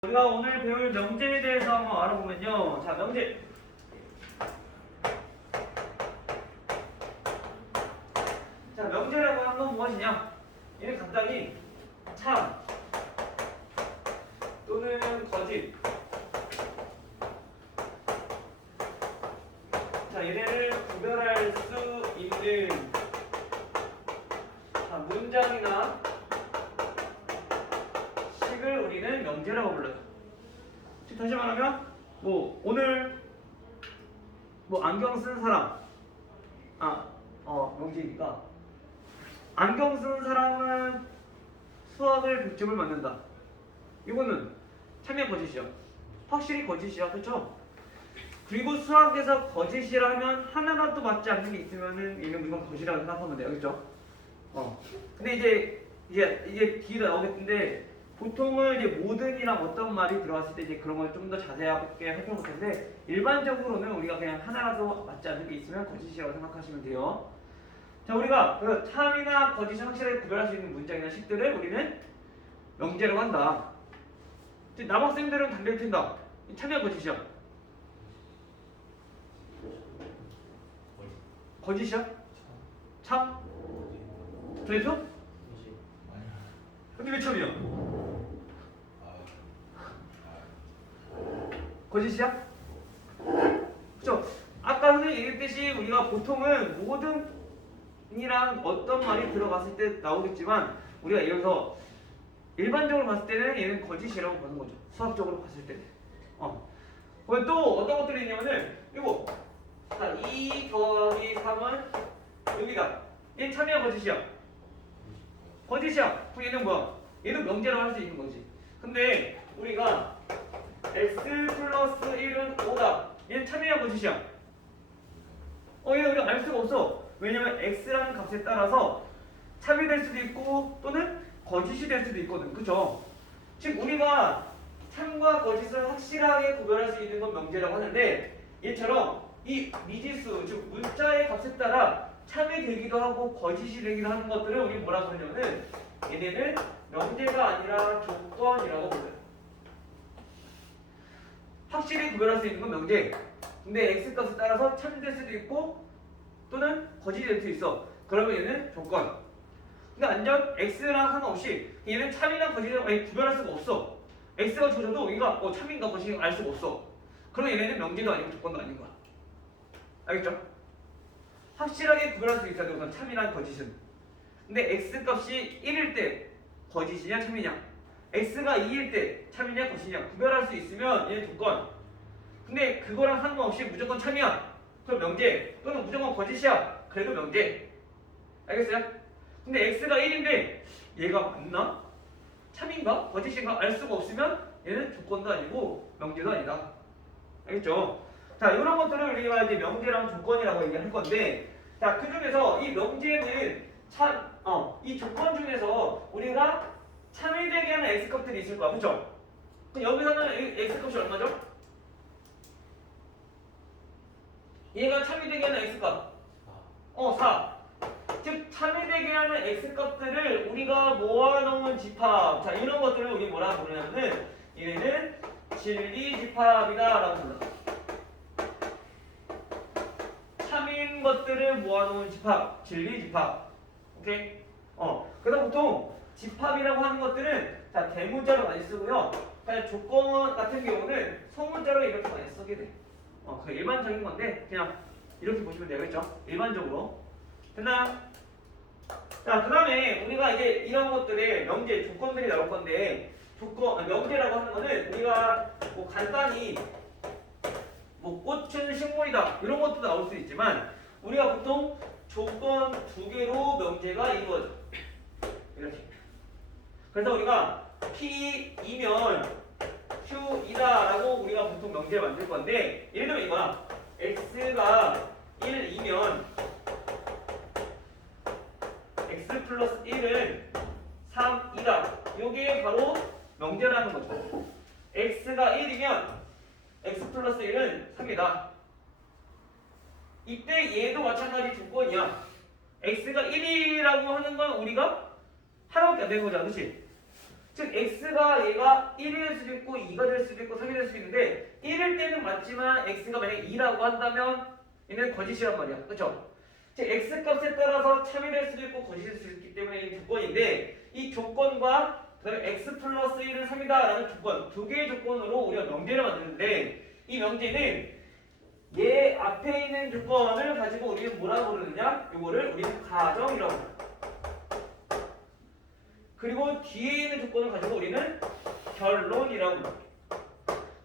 우리가 오늘 배울 명제에 대해서 한번 알아보면요. 자, 명제. 자, 명제라고 하는 건 무엇이냐? 얘는 간단히 참 또는 거짓. 자, 얘네를 구별할 수 있는 문장이나 식을 우리는 명제라고 불러요. 즉 다시 말하면 오늘 안경 쓴 사람 명제니까 안경 쓴 사람은 수학을 100점을 맞는다. 이거는 참여 거짓이야. 확실히 거짓이야. 그렇죠? 그리고 수학에서 거짓이라 하면 하나라도 맞지 않는 게 있으면은 얘는 무조건 거짓이라고 생각하면 돼요. 그렇죠? 근데 이제 뒤에 나오겠는데 보통은 이제 모든이랑 어떤 말이 들어왔을 때 이제 그런 걸 좀 더 자세하게 살펴볼 텐데 일반적으로는 우리가 그냥 하나라도 맞지 않는 게 있으면 거짓이라고 생각하시면 돼요. 자, 우리가 그 참이나 거짓을 확실하게 구별할 수 있는 문장이나 식들을 우리는 명제라고 한다. 남학생들은 담배를 핀다. 참이야 거짓이야? 거짓이야? 참? 그래서? 근데 왜 참이야? 거짓이야? 그쵸? 아까 선생님이 얘기했듯이 우리가 보통은 모든이랑 어떤 말이 들어갔을 때 나오겠지만 우리가 예를 들어서 일반적으로 봤을 때는 얘는 거짓이라고 보는 거죠. 수학적으로 봤을 때는. 그럼 또 어떤 것들이 있냐면은 이거 자, 2 더하기 3은 여기다. 얘 참이야 거짓이야? 거짓이야. 그럼 얘는 뭐야? 얘도 명제라고 할 수 있는 거지. 근데 우리가 x 플러스 1은 5다. 얘는 참이야 거짓이야? 얘는 우리가 알 수가 없어. 왜냐면 x라는 값에 따라서 참이 될 수도 있고 또는 거짓이 될 수도 있거든. 그쵸? 즉 우리가 참과 거짓을 확실하게 구별할 수 있는 건 명제라고 하는데 얘처럼 이 미지수, 즉 문자의 값에 따라 참이 되기도 하고 거짓이 되기도 하는 것들을 우리 뭐라고 하냐면은 얘네는 명제가 아니라 조건이라고 불러요. 확실히 구별할 수 있는 건 명제. 근데 x값에 따라서 참이 될 수도 있고 또는 거짓이 될 수 있어. 그러면 얘는 조건. 근데 완전 x랑 상관없이 얘는 참이나 거짓을 구별할 수가 없어. x가 줘도 얘가 참인가 거짓인가 알 수가 없어. 그럼 얘네는 명제도 아니고 조건도 아닌 거야. 알겠죠? 확실하게 구별할 수 있어야 돼. 우선 참이랑 거짓은. 근데 x값이 1일 때 거짓이냐 참이냐, x가 2일 때 참이냐 거짓이냐 구별할 수 있으면 얘는 조건. 근데 그거랑 상관없이 무조건 참이야. 그럼 명제. 또는 무조건 거짓이야. 그래도 명제. 알겠어요? 근데 x가 1인데 얘가 맞나? 참인가? 거짓인가? 알 수가 없으면 얘는 조건도 아니고 명제도 아니다. 알겠죠? 자, 이런 것들을 우리가 이제 명제랑 조건이라고 얘기할 건데, 자, 그 중에서 이 명제는 이 조건 중에서 우리가 참이 되게 하는 x값들이 있을 거야. 그쵸? 여기서는 x값이 얼마죠? 얘가 참이 되게 하는 x값. 4. 즉, 참이 되게 하는 x값들을 우리가 모아놓은 집합. 자, 이런 것들을 우리 뭐라고 부르냐면은, 얘는 진리집합이다 라고 불러. 참인 것들을 모아놓은 집합, 진리집합. 오케이? 그래서 보통 집합이라고 하는 것들은 자, 대문자로 많이 쓰고요. 그냥 조건 같은 경우는 소문자로 이렇게 많이 쓰게 돼. 그 일반적인 건데 그냥 이렇게 보시면 되겠죠? 일반적으로. 됐나요? 자, 그 다음에 우리가 이제 이런 것들의 명제, 조건들이 나올 건데 명제라고 하는 거는 우리가 간단히 꽃은 식물이다 이런 것도 나올 수 있지만 우리가 보통 조건 2개로 명제가 이루어져. 이렇게. 그래서 우리가 P이면 Q이다 라고 우리가 보통 명제를 만들 건데 예를 들면 이거야. X가 1이면 X 플러스 1은 3이다. 요게 바로 명제라는 거죠. X가 1이면 X 플러스 1은 3이다. 이때 얘도 마찬가지 조건이야. X가 1이라고 하는 건 우리가 하나밖에 안 되는 거잖아. 그치? 즉 x가 얘가 1이 될 수도 있고 2가 될 수도 있고 3이 될 수도 있는데 1일 때는 맞지만 x가 만약에 2라고 한다면 얘는 거짓이란 말이야. 그렇죠? 즉 x 값에 따라서 참이 될 수도 있고 거짓이 될 수도 있기 때문에 이 조건인데 이 조건과 그다음에 x 플러스 1은 3이다 라는 조건 두 개의 조건으로 우리가 명제를 만드는데 이 명제는 얘 앞에 있는 조건을 가지고 우리는 뭐라고 부르느냐? 요거를 우리는 가정이라고 부르는 그리고 뒤에 있는 조건을 가지고 우리는 결론이라고 부르는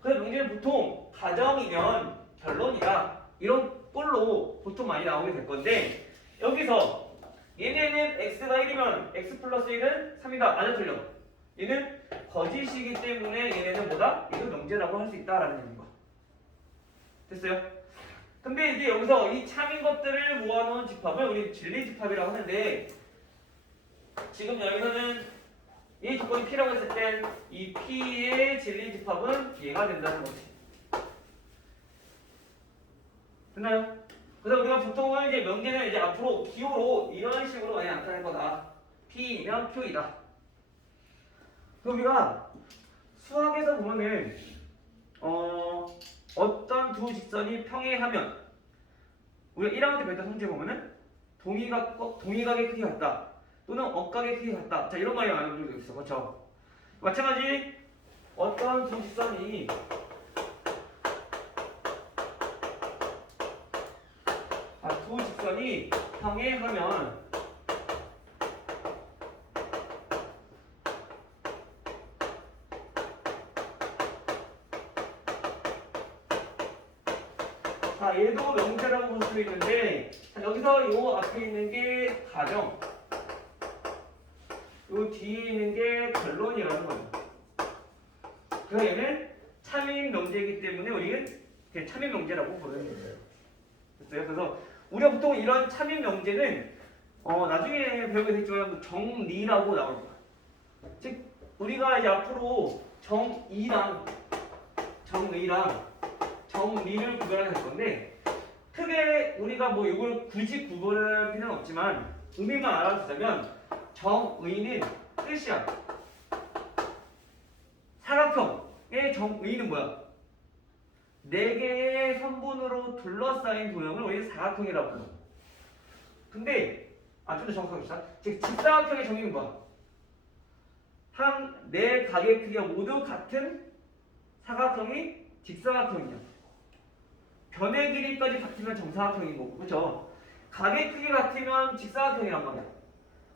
그래서 명제는 보통 가정이면 결론이다 이런 꼴로 보통 많이 나오게 될 건데 여기서 얘네는 x가 1이면 x 플러스 1은 3이다 아니야 틀려 얘는 거짓이기 때문에 얘네는 뭐다? 이거 명제라고 할 수 있다라는 얘기인 거야 됐어요? 근데 이제 여기서 이 참인 것들을 모아놓은 집합을 우리 진리 집합이라고 하는데 지금 여기서는 이 조건이 P라고 했을 땐 이 P의 진리 집합은 얘가 된다는 거지 됐나요? 그래서 우리가 보통은 이제 명제는 이제 앞으로 기호로 이런 식으로 많이 나타낼 거다. P이면 Q이다. 그럼 우리가 수학에서 보면은 어떤 두 직선이 평행하면 우리가 1학년 때 배웠던 성질 보면은 동의각의 크기 같다. 또는 억각의 크기 같다. 자 이런 말이 많이 들리고 있어. 그렇죠? 마찬가지 어떤 두 직선이 두 직선이 평행하면 자 얘도 명제라고 볼 수 있는데 자, 여기서 요 앞에 있는 게 가정 요 뒤에 있는 게 결론이라는 거예요. 그래서 얘는 참인 명제이기 때문에 우리는 그냥 참인 명제라고 부르는 거예요. 됐어요? 그래서 우리가 보통 이런 참인 명제는 나중에 배우게 되겠지만 정리라고 나올 거야. 즉 우리가 이제 앞으로 정의랑 정리를 구별할 건데 크게 우리가 뭐 이걸 굳이 구별할 필요는 없지만 의미만 알아두자면 정의는 뜻이야. 사각형의 정의는 뭐야? 4개의 선분으로 둘러싸인 도형을 우리는 사각형이라고 불러. 근데 좀 더 정확하게 봅시다. 즉 직사각형의 정의는 뭐야? 네 각의 크기가 모두 같은 사각형이 직사각형이야. 변의 길이까지 같으면 정사각형인 거고, 그렇죠? 각의 크기가 같으면 직사각형이란 말이야.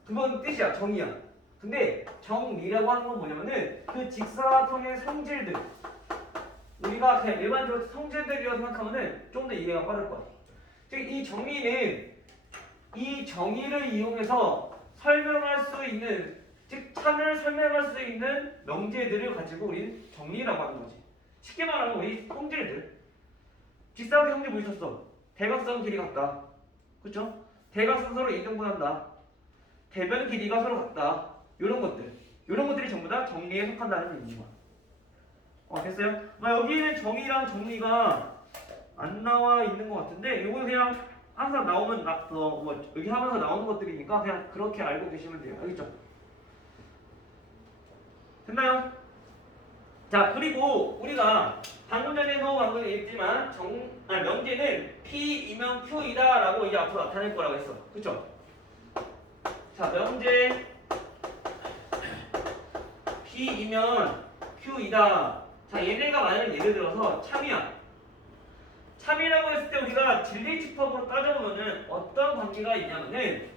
그건 뜻이야, 정의야. 근데 정리라고 하는 건 뭐냐면은 그 직사각형의 성질들 우리가 그냥 일반적으로 성질들이라고 생각하면은 좀 더 이해가 빠를 거야. 즉 이 정의는 이 정의를 이용해서 설명할 수 있는 즉 참을 설명할 수 있는 명제들을 가지고 우리는 정리라고 하는 거지. 쉽게 말하면 우리 성질들 직사각형 성질 뭐 있었어? 대각선 길이 같다. 그렇죠? 대각선 서로 이등분한다. 대변 길이가 서로 같다. 이런 것들이 전부 다 정리에 속한다는 얘기인 거야. 됐어요? 여기는 정의랑 정리가 안 나와 있는 것 같은데 이거 그냥 항상 나오면 여기 하면서 나오는 것들이니까 그냥 그렇게 알고 계시면 돼요. 알겠죠? 됐나요? 자 그리고 우리가 방금 전에도 얘기했지만 명제는 P이면 Q이다 라고 이제 앞으로 나타낼 거라고 했어. 그쵸? 자 명제 P이면 Q이다. 자 얘네가 만약 예를 들어서 참이야. 참이라고 했을 때 우리가 진리집합으로 따져보면은 어떤 관계가 있냐면은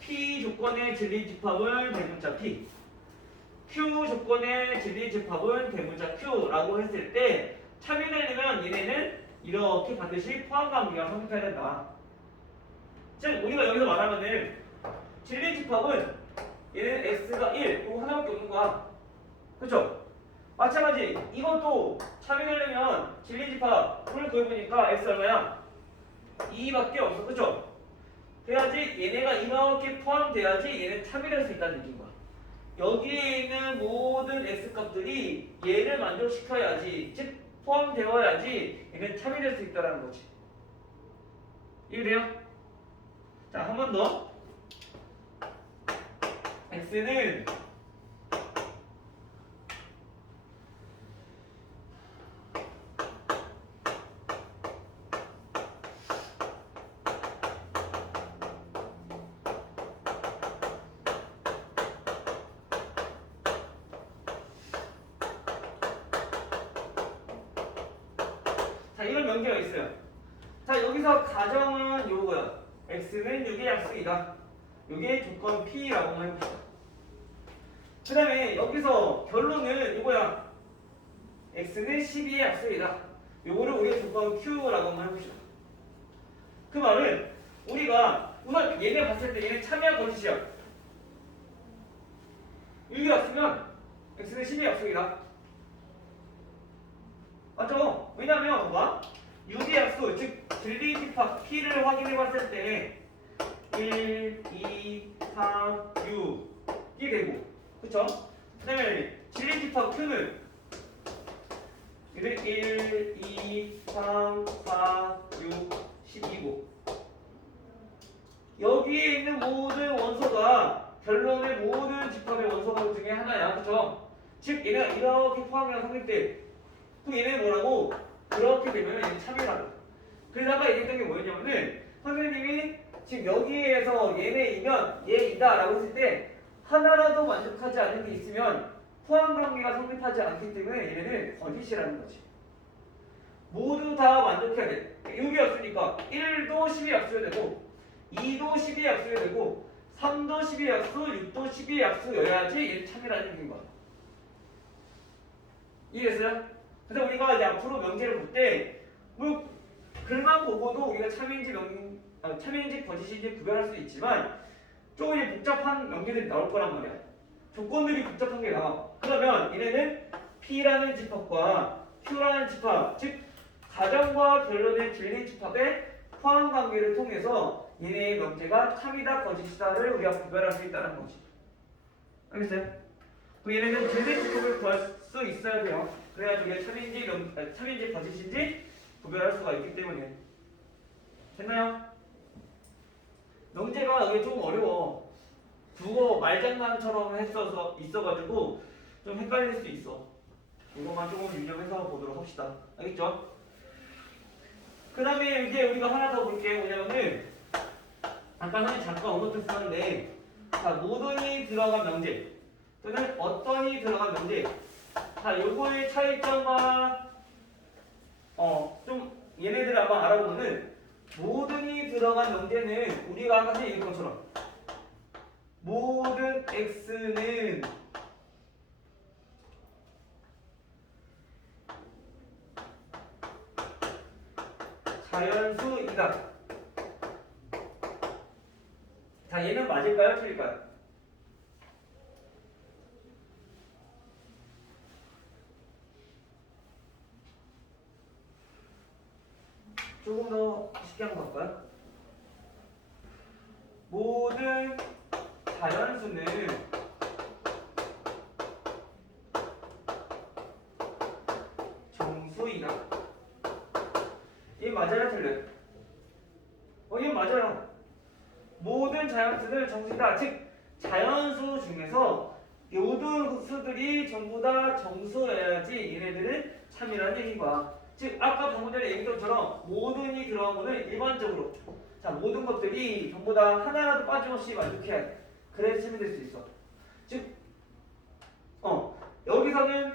P 조건의 진리집합은 대문자 P Q 조건의 진리집합은 대문자 Q라고 했을 때 참이 되려면 얘네는 이렇게 반드시 포함관계가 성립해야 된다. 즉 우리가 여기서 말하면은 진리집합은 얘는 X가 1 그리고 하나밖에 없는 거야. 그쵸? 마찬가지 이것도 참이 되려면 진리집합을 구해보니까 X 얼마야? 2밖에 없어. 그쵸? 그래야지 얘네가 이렇게 포함돼야지 얘는 참이 될 수 있다는 얘기인 거야. 여기에 있는 모든 X값들이 얘를 만족시켜야지 즉 포함되어야지 얘는 참이 될 수 있다는 거지. 이해돼요? 자, 한 번 더. X는 자, 이런 명제가 있어요. 자, 여기서 가정은 요거야. x는 6의 약수이다. 요게 조건 P라고 해봅시다. 그 다음에 여기서 결론은 이거야. x는 12의 약수이다. 요거를 우리가 조건 Q라고 해봅시다. 그 말은 우리가 우선 얘네 봤을 때 얘네 참여 거짓이야. 6의 약수면 x는 12의 약수이다. 맞죠? 왜냐면 뭐가? 6의 약수, 즉 진리 집합 P를 확인해 봤을 때 1, 2, 3, 6이 되고, 그쵸? 그 다음에 진리 집합 Q는 1, 2, 3, 4, 6, 12고 여기에 있는 모든 원소가 결론의 모든 집합의 원소 중에 하나야, 그쵸? 즉 얘네가 이렇게 포함이랑 성립돼. 그럼 얘네는 뭐라고? 그렇게 되면 얘는 참여라고. 그러다가 얘기했던 게 뭐였냐면은 선생님이 지금 여기에서 얘네이면 얘이다 라고 했을 때 하나라도 만족하지 않는 게 있으면 포함관계가 성립하지 않기 때문에 얘네는 거짓이라는 거지. 모두 다 만족해야 돼. 6이 없으니까 1도 10이 약수여야 되고 2도 10이 약수여야 되고 3도 10이 약수, 6도 10이 약수여야지 얘는 참여라는 얘기인 거야. 이해했어요? 그래서 우리가 이제 앞으로 명제를 볼 때 뭐 글만 보고도 우리가 참여인지 거짓인지 구별할 수 있지만 조금 복잡한 명제들이 나올 거란 말이야. 조건들이 복잡한 게 나와. 그러면 얘네는 P라는 집합과 Q라는 집합, 즉 가정과 결론의 진리 집합의 포함 관계를 통해서 얘네의 명제가 참이다 거짓이다를 우리가 구별할 수 있다는 거지. 알겠어요? 그 얘네는 진리 집합을 구할 수 있어야 돼요. 그래야 우리가 참인지 거짓인지 구별할 수가 있기 때문에. 됐나요? 명제가 이게 좀 어려워. 국어 말장난처럼 있어가지고 좀 헷갈릴 수 있어. 이것만 조금 유념해서 보도록 합시다. 알겠죠? 그 다음에 이제 우리가 하나 더 볼게 뭐냐면은 아까 전에 잠깐 언급했었는데 자, 모든이 들어간 명제 또는 어떤이 들어간 명제. 자, 요거의 차이점과 좀 얘네들 아마 알아보면은 모든이 들어간 명제는 우리가 아까 전에 얘기한 것처럼 모든 x는 자연수이다. 자, 얘는 맞을까요? 틀릴까요? 조금 더 쉽게 한번 볼까요? 모든 자연수는 정수이다. 이게 맞아요? 틀려요? 이게 맞아요. 모든 자연수는 정수이다. 즉 자연수 중에서 모든 수들이 전부 다 정수여야지 얘네들은 참이라는 얘기인 거야. 즉 아까 방금 전에 얘기했던 것처럼 모든이 들어간 거는 일반적으로 자 모든 것들이 전부 다 하나라도 빠짐없이 만족해야 돼. 그래야 참여될 수 있어. 즉 여기서는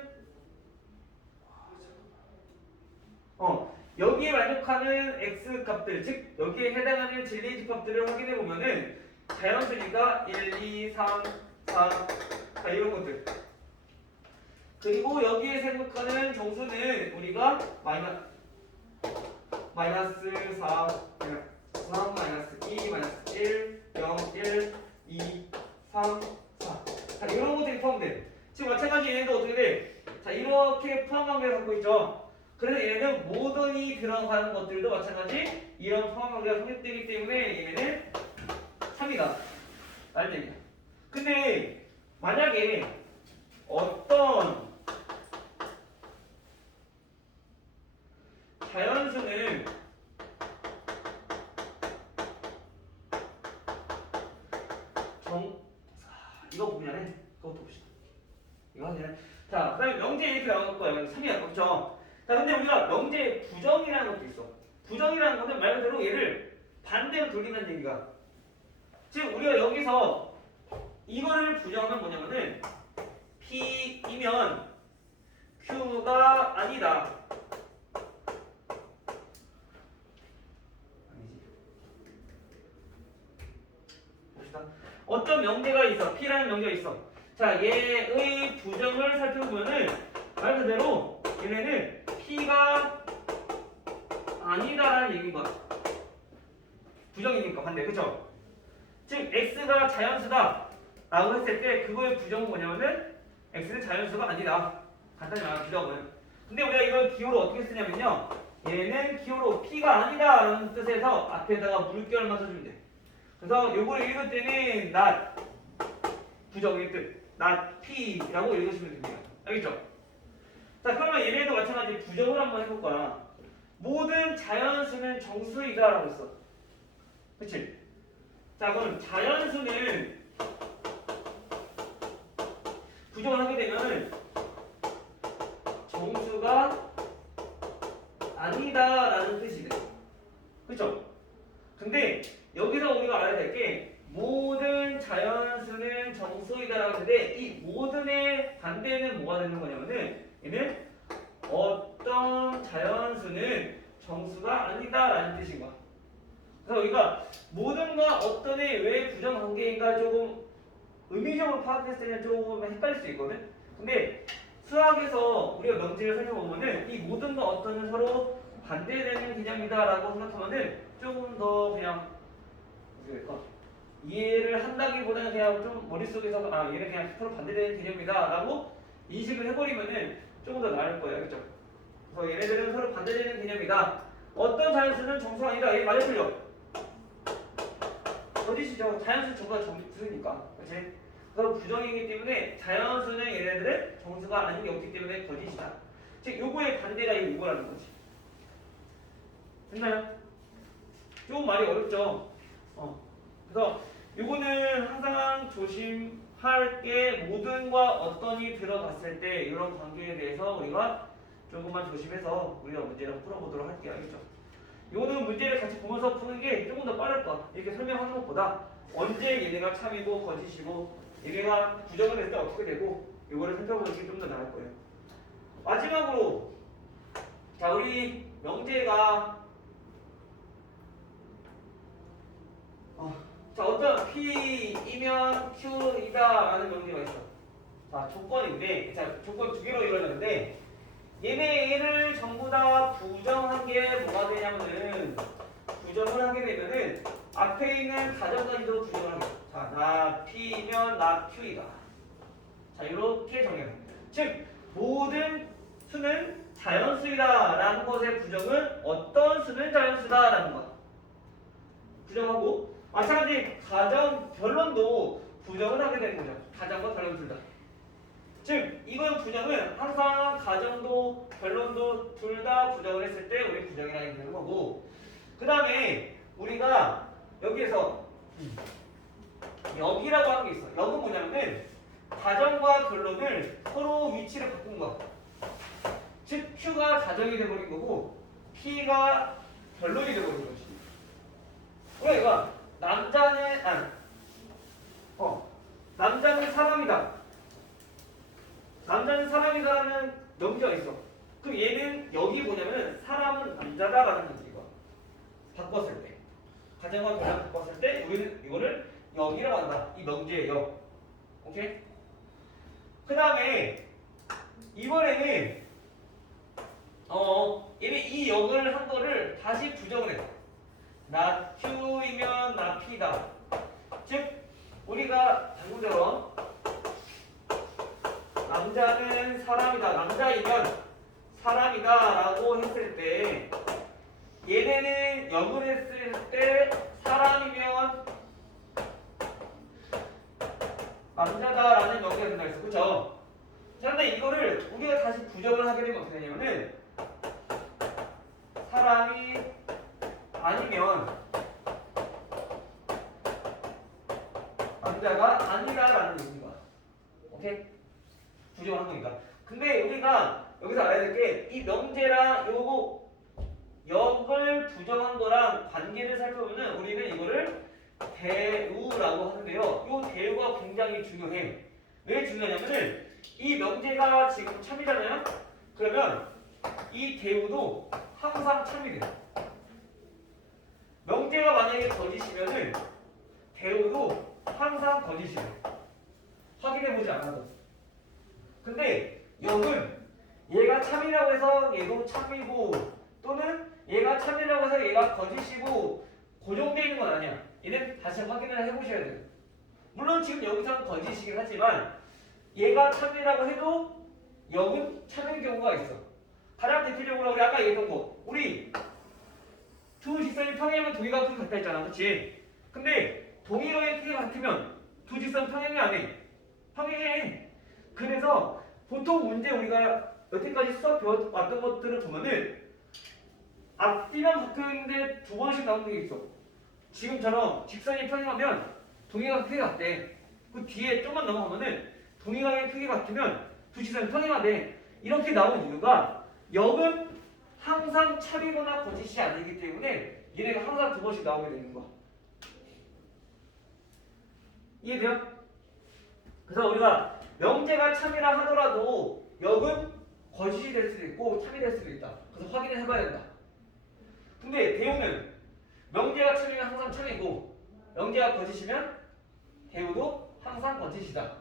여기에 만족하는 x 값들 즉 여기에 해당하는 진리 집합들을 확인해 보면은 자연수니까 1, 2, 3, 4 자, 이런 것들. 그리고 여기에 생각하는 정수는 우리가 마이너스 4, 3, 마이너스 2, 마이너스 1, 0, 1, 2, 3, 4. 자, 이런 것들이 포함돼. 지금 마찬가지 얘네도 어떻게 돼? 자, 이렇게 포함 관계를 갖고 있죠. 그래서 얘네는 모든이 들어가는 것들도 마찬가지 이런 포함 관계가 성립되기 때문에 얘네는 3이다. 라는 얘기야. 근데 만약에 어떤 자연수는 이거 보면은 그것도 봅시다. 이거 하면 자, 그다음에 명제 이렇게 나올 거예요. 3이 나왔죠. 자, 근데 우리가 명제 부정이라는 것도 있어. 부정이라는 것은 말 그대로 얘를 반대로 돌린다는 얘기가. 즉 우리가 여기서 이거를 부정하면 뭐냐면은 P이면 Q가 아니다. 어떤 명제가 있어. P라는 명제가 있어. 자, 얘의 부정을 살펴보면은 말 그대로 얘네는 P가 아니다라는 얘기인 거야. 부정이니까 반대, 그쵸? 즉 X가 자연수다 라고 했을 때 그거의 부정은 뭐냐면은 X는 자연수가 아니다. 간단히 말하면 부정은. 근데 우리가 이걸 기호로 어떻게 쓰냐면요, 얘는 기호로 P가 아니다 라는 뜻에서 앞에다가 물결만 써주면 돼. 그래서 요거를 읽을 때는 not 부정의 뜻, not P라고 읽으시면 됩니다. 알겠죠? 자, 그러면 얘네도 마찬가지 부정을 한번 해볼 거야. 모든 자연수는 정수이다 라고 했어. 그치? 자, 그럼 자연수는 부정을 하게 되면 정수가 아니다 라는 뜻이 돼. 그쵸? 근데 여기서 우리가 알아야 될 게 모든 자연수는 정수이다 라고 했는데 이 모든의 반대는 뭐가 되는 거냐면은 얘는 어떤 자연수는 정수가 아니다 라는 뜻인 거야. 그래서 우리가 모든과 어떤의 왜 부정관계인가 조금 의미적으로 파악했을 때는 조금 헷갈릴 수 있거든. 근데 수학에서 우리가 명제를 살펴보면은 이 모든과 어떤은 서로 반대되는 개념이다라고 생각하면은 조금 더 그냥 이해를 한다기보다는 그냥 좀 머릿속에서 얘는 그냥 서로 반대되는 개념이다라고 인식을 해버리면은 조금 더 나을 거예요. 그렇죠? 그래서 얘네들은 서로 반대되는 개념이다. 어떤 자연수는 정수가 아니다. 얘 맞아 틀려. 거짓이죠. 자연수 정수가 정수니까. 그렇지? 그래서 부정이기 때문에 자연수는 얘네들은 정수가 아닌 게 없기 때문에 거짓이다. 즉 요거의 반대가 이거라는 거지. 됐나요? 조금 말이 어렵죠? 그래서 요거는 항상 조심할 게 모든과 어떤이 들어갔을 때 이런 관계에 대해서 우리가 조금만 조심해서 우리가 문제를 풀어보도록 할게요. 알겠죠? 요거는 문제를 같이 보면서 푸는 게 조금 더 빠를 거야. 이렇게 설명하는 것보다 언제 얘네가 참이고 거짓이고 얘네가 부정을 했을 때 어떻게 되고 요거를 살펴보는 게 좀 더 나을 거예요. 마지막으로 자, 우리 명제가 자, 어떤 P이면 Q이다 라는 명제가 있어. 자, 조건인데, 자, 조건 두 개로 이루어졌는데 얘네를 전부 다 부정한 게 뭐가 되냐면은 부정을 하게 되면은 앞에 있는 가정까지도 부정을 하게 돼. 자, 나 P면 나 Q이다. 자, 이렇게 정해요. 즉 모든 수는 자연수이다 라는 것의 부정은 어떤 수는 자연수다 라는 것 부정하고, 마찬가지 가정 변론도 부정을 하게 되는 거죠. 가정과 변론 둘 다. 즉 이건 부정은 항상 가정도 변론도 둘 다 부정을 했을 때 우리 부정이라고 되는 거고, 그 다음에 우리가 여기에서 역이라고 하는 게 있어. 역은 뭐냐면은 가정과 변론을 서로 위치를 바꾼 거. 즉 Q가 가정이 돼버린 거고 P가 변론이 돼버린 거지. 그러니까 남자는 사람이다. 남자는 사람이다라는 명제가 있어. 그럼 얘는 여기 뭐냐면 사람은 남자다라는 얘기가 바꿨을 때 가정과 변화 바꿨을 때 우리는 이거를 역이라고 한다. 이 명제의 역. 오케이? 그 다음에 이번에는 얘는 이 역을 한 거를 다시 부정을 해. 나 Q이면 나 P다. 즉 우리가 방금처럼 남자는 사람이다. 남자이면 사람이다 라고 했을 때 얘네는 역을 했을 때 사람이면 남자다라는 명제가 된다 했어. 그쵸? 자, 근데 이거를 우리가 다시 부정을 하게 되면 어떻게 되냐면은 사람이 아니면 남자가 아니다라는 얘기인 거야. 오케이? 부정을 한 거니까. 근데 우리가 여기서 알아야 될 게 이 명제랑 요거 역을 부정한 거랑 관계를 살펴보면 우리는 이거를 대우라고 하는데요. 이 대우가 굉장히 중요해. 왜 중요하냐면은 이 명제가 지금 참이잖아요. 그러면 이 대우도 항상 참이 돼. 명제가 만약에 거짓이면은 대우도 항상 거짓이래. 확인해보지 않아도. 근데 0은 얘가 참이라고 해서 얘도 참이고 또는 얘가 참이라고 해서 얘가 거짓이고 고정되어 있는 건 아니야. 얘는 다시 확인을 해보셔야 돼요. 물론 지금 여기서는 거짓이긴 하지만 얘가 참이라고 해도 0은 참일 경우가 있어. 가장 대표적으로 우리 아까 얘기했던 거, 우리 두 직선이 평행하면 동의가 크게 같다 했잖아, 그치? 근데 동의가 크게 같으면 두 직선 평행이 안 해. 평행해. 그래서 보통 문제 우리가 여태까지 수업 배워왔던 것들을 보면은 앞뒤만 바뀌는데 두 번씩 나오는 게 있어. 지금처럼 직선이 평행하면 동의가 크게 같대. 그 뒤에 좀만 넘어가면은 동의가 크게 같으면 두 직선이 평행하대. 이렇게 나온 이유가 0은 항상 참이거나 거짓이 아니기 때문에 얘네가 항상 두 번씩 나오게 되는 거야. 이해돼요? 그래서 우리가 명제가 참이라 하더라도 0은 거짓이 될 수도 있고 참이 될 수도 있다. 그래서 확인을 해봐야 된다. 근데 대우는 명제가 참이면 항상 참이고 명제가 거짓이면 대우도 항상 거짓이다.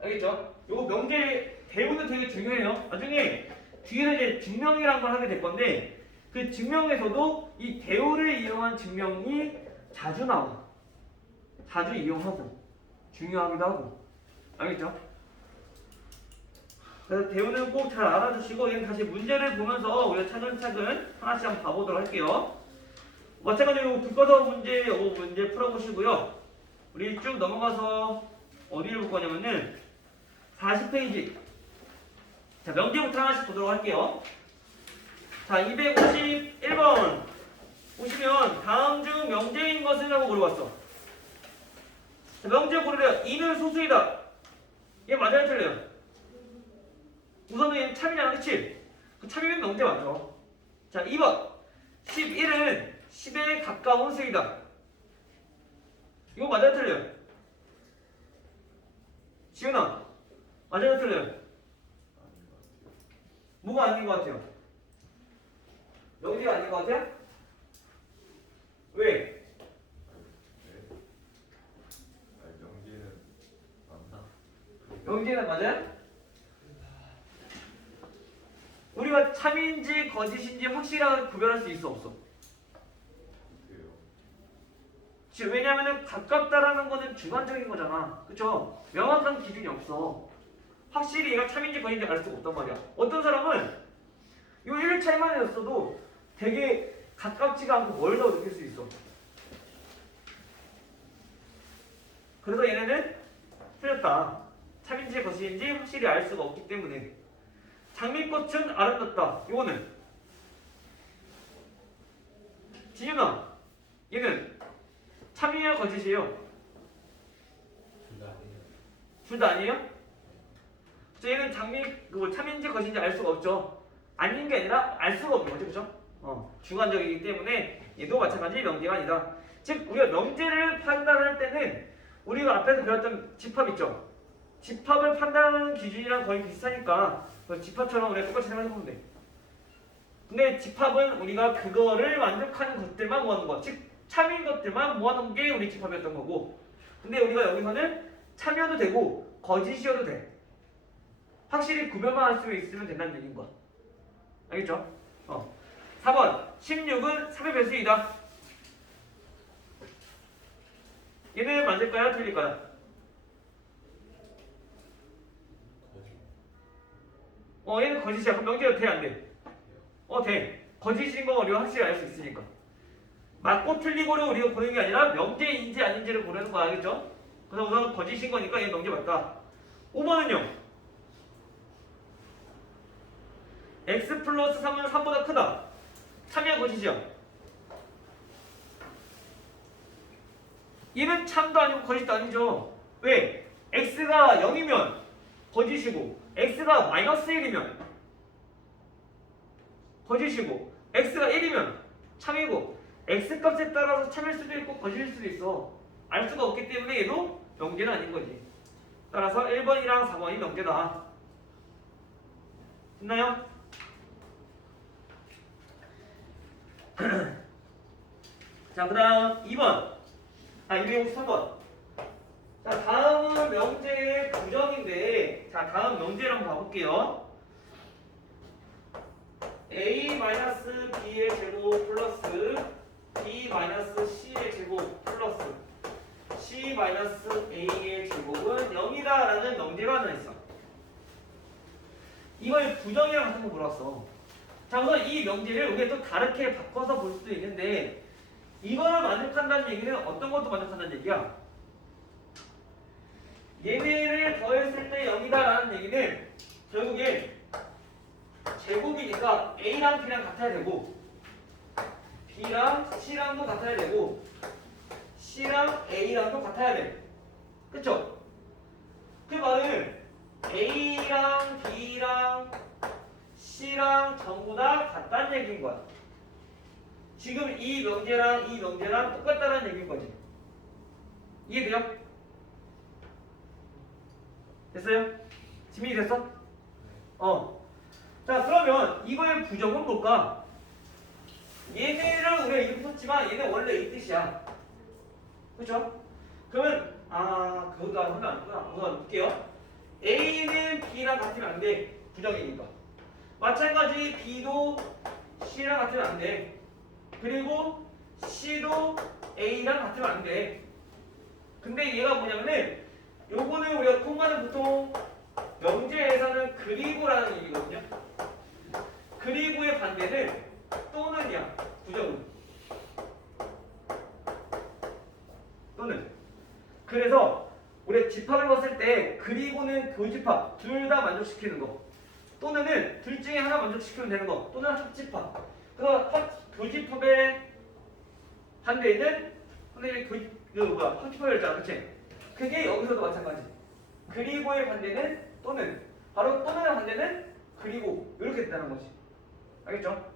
알겠죠? 요거 명제 대우는 되게 중요해요. 나중에 뒤에는 이제 증명이라는 걸 하게 될 건데 그 증명에서도 이 대우를 이용한 증명이 자주 나와. 자주 이용하고 중요하기도 하고. 알겠죠? 그래서 대우는 꼭 잘 알아주시고 얘는 다시 문제를 보면서 우리가 차근차근 하나씩 한번 봐보도록 할게요. 마찬가지로 교과서 문제, 문제 풀어보시고요. 우리 쭉 넘어가서 어디를 볼 거냐면은 40페이지. 자, 명제부터 하나씩 보도록 할게요. 자, 251번 보시면 다음 중 명제인 것을 하고 물어봤어. 자, 명제 고르래요. 이는 소수이다. 얘 맞아요, 틀려요? 우선은 얘는 참이잖아, 그치? 그 참이면 명제 맞죠? 자, 2번 11은 10에 가까운 수이다. 이거 맞아요, 틀려요? 지훈아, 맞아요, 틀려요? 뭐가 아닌 것 같아요? 명제가 아닌 것 같아요? 왜? 명제는 맞나? 명제는 맞아요? 우리가 참인지 거짓인지 확실하게 구별할 수 있어 없어? 그래요. 지금 왜냐면은 가깝다라는 거는 주관적인 거잖아. 그쵸? 명확한 기준이 없어. 확실히 얘가 참인지 거짓인지 알 수가 없단 말이야. 어떤 사람은 이 1일 차이만 했어도 되게 가깝지가 않고 멀다고 느낄 수 있어. 그래서 얘네는 틀렸다. 참인지 거짓인지 확실히 알 수가 없기 때문에. 장미꽃은 아름답다. 이거는 진윤아, 얘는 참이에요, 거짓이에요? 둘 다 아니에요? 그래서 얘는 참인지 거짓인지 알 수가 없죠. 아닌 게 아니라 알 수가 없는 거죠, 그죠? 주관적이기 때문에 얘도 마찬가지 명제가 아니다. 즉 우리가 명제를 판단할 때는 우리가 앞에서 배웠던 집합 있죠? 집합을 판단하는 기준이랑 거의 비슷하니까 집합처럼 우리가 똑같이 생각해보면 돼. 근데 집합은 우리가 그거를 만족하는 것들만 모아놓은 거, 즉 참인 것들만 모아놓은 게 우리 집합이었던 거고, 근데 우리가 여기서는 참여도 되고 거짓이어도 돼. 확실히 구별만 할 수 있으면 된다는 얘기인 거야. 알겠죠? 4번 16은 3의 배수이다. 얘는 맞을까요? 틀릴까요? 얘는 거짓이야. 그럼 명제가 돼, 안 돼? 돼. 거짓인 거 우리가 확실히 알 수 있으니까. 맞고 틀리고를 우리가 고르는 게 아니라 명제인지 아닌지를 고르는 거 알겠죠? 그래서 우선 거짓인 거니까 얘 명제 맞다. 5번은요. x 플러스 3은 3보다 크다. 참이야, 거짓이야? 얘는 참도 아니고 거짓도 아니죠. 왜? x가 0이면 거짓이고 x가 마이너스 1이면 거짓이고 x가 1이면 참이고 x값에 따라서 참일 수도 있고 거짓일 수도 있어. 알 수가 없기 때문에 얘도 명제는 아닌 거지. 따라서 1번이랑 4번이 명제다. 됐나요? 자, 그 다음 2번 253번 자, 다음은 명제의 부정인데, 자, 다음 명제를 한번 봐볼게요. a-b의 제곱 플러스 b-c의 제곱 플러스 c-a의 제곱은 0이다 라는 명제가 하나 있어. 이걸 부정이랑 같은 거 물어봤어. 자, 우선 이 명제를 우리가 또 다르게 바꿔서 볼 수도 있는데, 이거를 만족한다는 얘기는 어떤 것도 만족한다는 얘기야? 얘네를 더했을 때 0이다 라는 얘기는 결국엔 제곱이니까 A랑 B랑 같아야 되고 B랑 C랑도 같아야 되고 C랑 A랑도 같아야 돼. 그쵸? 그 말은 A랑 B랑 C랑 전부 다 같다는 얘기인 거야. 지금 이 명제랑 이 명제랑 똑같다는 얘기인 거지. 이해돼요? 됐어요? 지민이 됐어? 자, 그러면 이거의 부정은 뭘까? 얘네를 우리가 이렇게 썼지만 얘네 원래 이 뜻이야. 그쵸? 그러면 그것도 하면 안 되구나. 우선 볼게요. A는 B랑 같으면 안 돼. 부정이니까. 마찬가지 B도 C랑 같으면 안 돼. 그리고 C도 A랑 같으면 안 돼. 근데 얘가 뭐냐면은 요거는 우리가 통과는 보통 명제에서는 그리고라는 얘기거든요. 그리고의 반대는 또는이야. 부정은. 또는. 그래서 우리 집합을 봤을 때 그리고는 교집합 둘 다 만족시키는 거. 또는은 둘 중에 하나 만족시키면 되는 거. 또는 합집합. 그래서 교집합의 반대는 선생님이 합집합을 했잖아. 그치? 그게 여기서도 마찬가지. 그리고의 반대는 또는. 바로 또는의 반대는 그리고. 이렇게 된다는 거지. 알겠죠?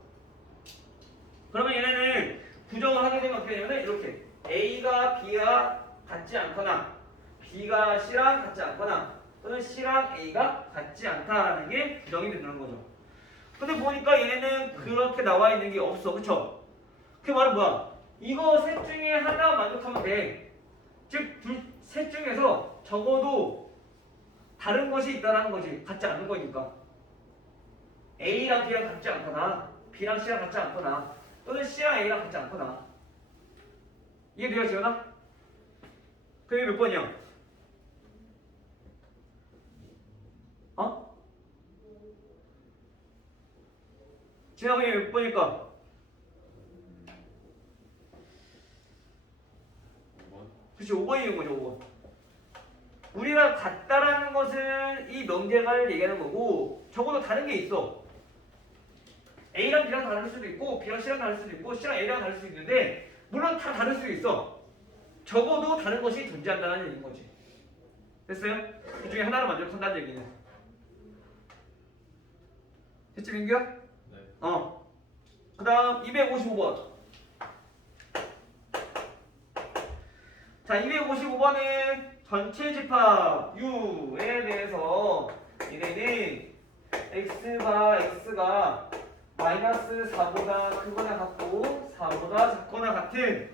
그러면 얘네는 부정을 하게 되면 어떻게 되냐면 이렇게 A가 B와 같지 않거나 B가 C랑 같지 않거나 또는 C랑 A가 같지 않다라는 게 부정이 된다는 거죠. 근데 보니까 얘네는 그렇게 나와 있는 게 없어. 그쵸? 그 말은 뭐야? 이거 셋 중에 하나 만족하면 돼. 즉, 셋 중에서 적어도 다른 것이 있다는 거지. 같지 않은 거니까. A랑 B랑 같지 않거나 B랑 C랑 같지 않거나 또는 C랑 A랑 같지 않거나. 이해돼요, 지현아? 그게 몇 번이야? 지현아, 그게 몇 번일까? 5번? 그치, 5번인 거죠, 5번. 우리가 같다라는 것은 이 명제를 얘기하는 거고 적어도 다른 게 있어. A랑 B랑 다를 수도 있고 B랑 C랑 다를 수도 있고 C랑 A랑 다를 수도 있는데 물론 다 다를 수도 있어. 적어도 다른 것이 존재한다는 얘기인 거지. 됐어요? 그 중에 하나를 만족한다는 얘기는. 됐지, 민규야? 네. 그 다음 255번. 자, 255번은 전체 집합 U에 대해서 얘네는 X가 마이너스 4보다 크거나 같고 4보다 작거나 같은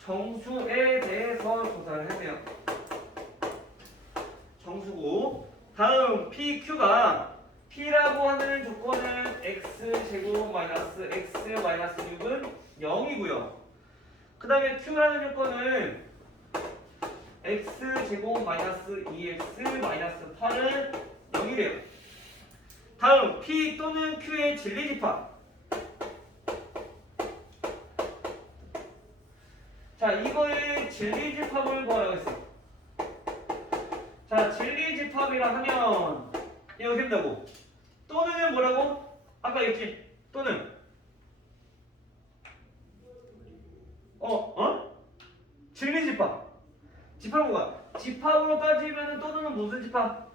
정수에 대해서 조사를 했네요. 정수고 다음 PQ가 P라고 하는 조건은 X제곱 마이너스 X 마이너스 6은 0이고요. 그 다음에 Q라는 조건은 X제곱 마이너스 2X 마이너스 8은 0이래요. 다음 P 또는 Q의 진리집합. 자, 이거의 진리집합을 구하라고 했어요. 자, 진리집합이라 하면 이거 된다고. 또는 뭐라고? 아까 얘기했지. 또는 진리집합. 집합은 뭐야? 집합으로 따지면 또는 무슨 집합?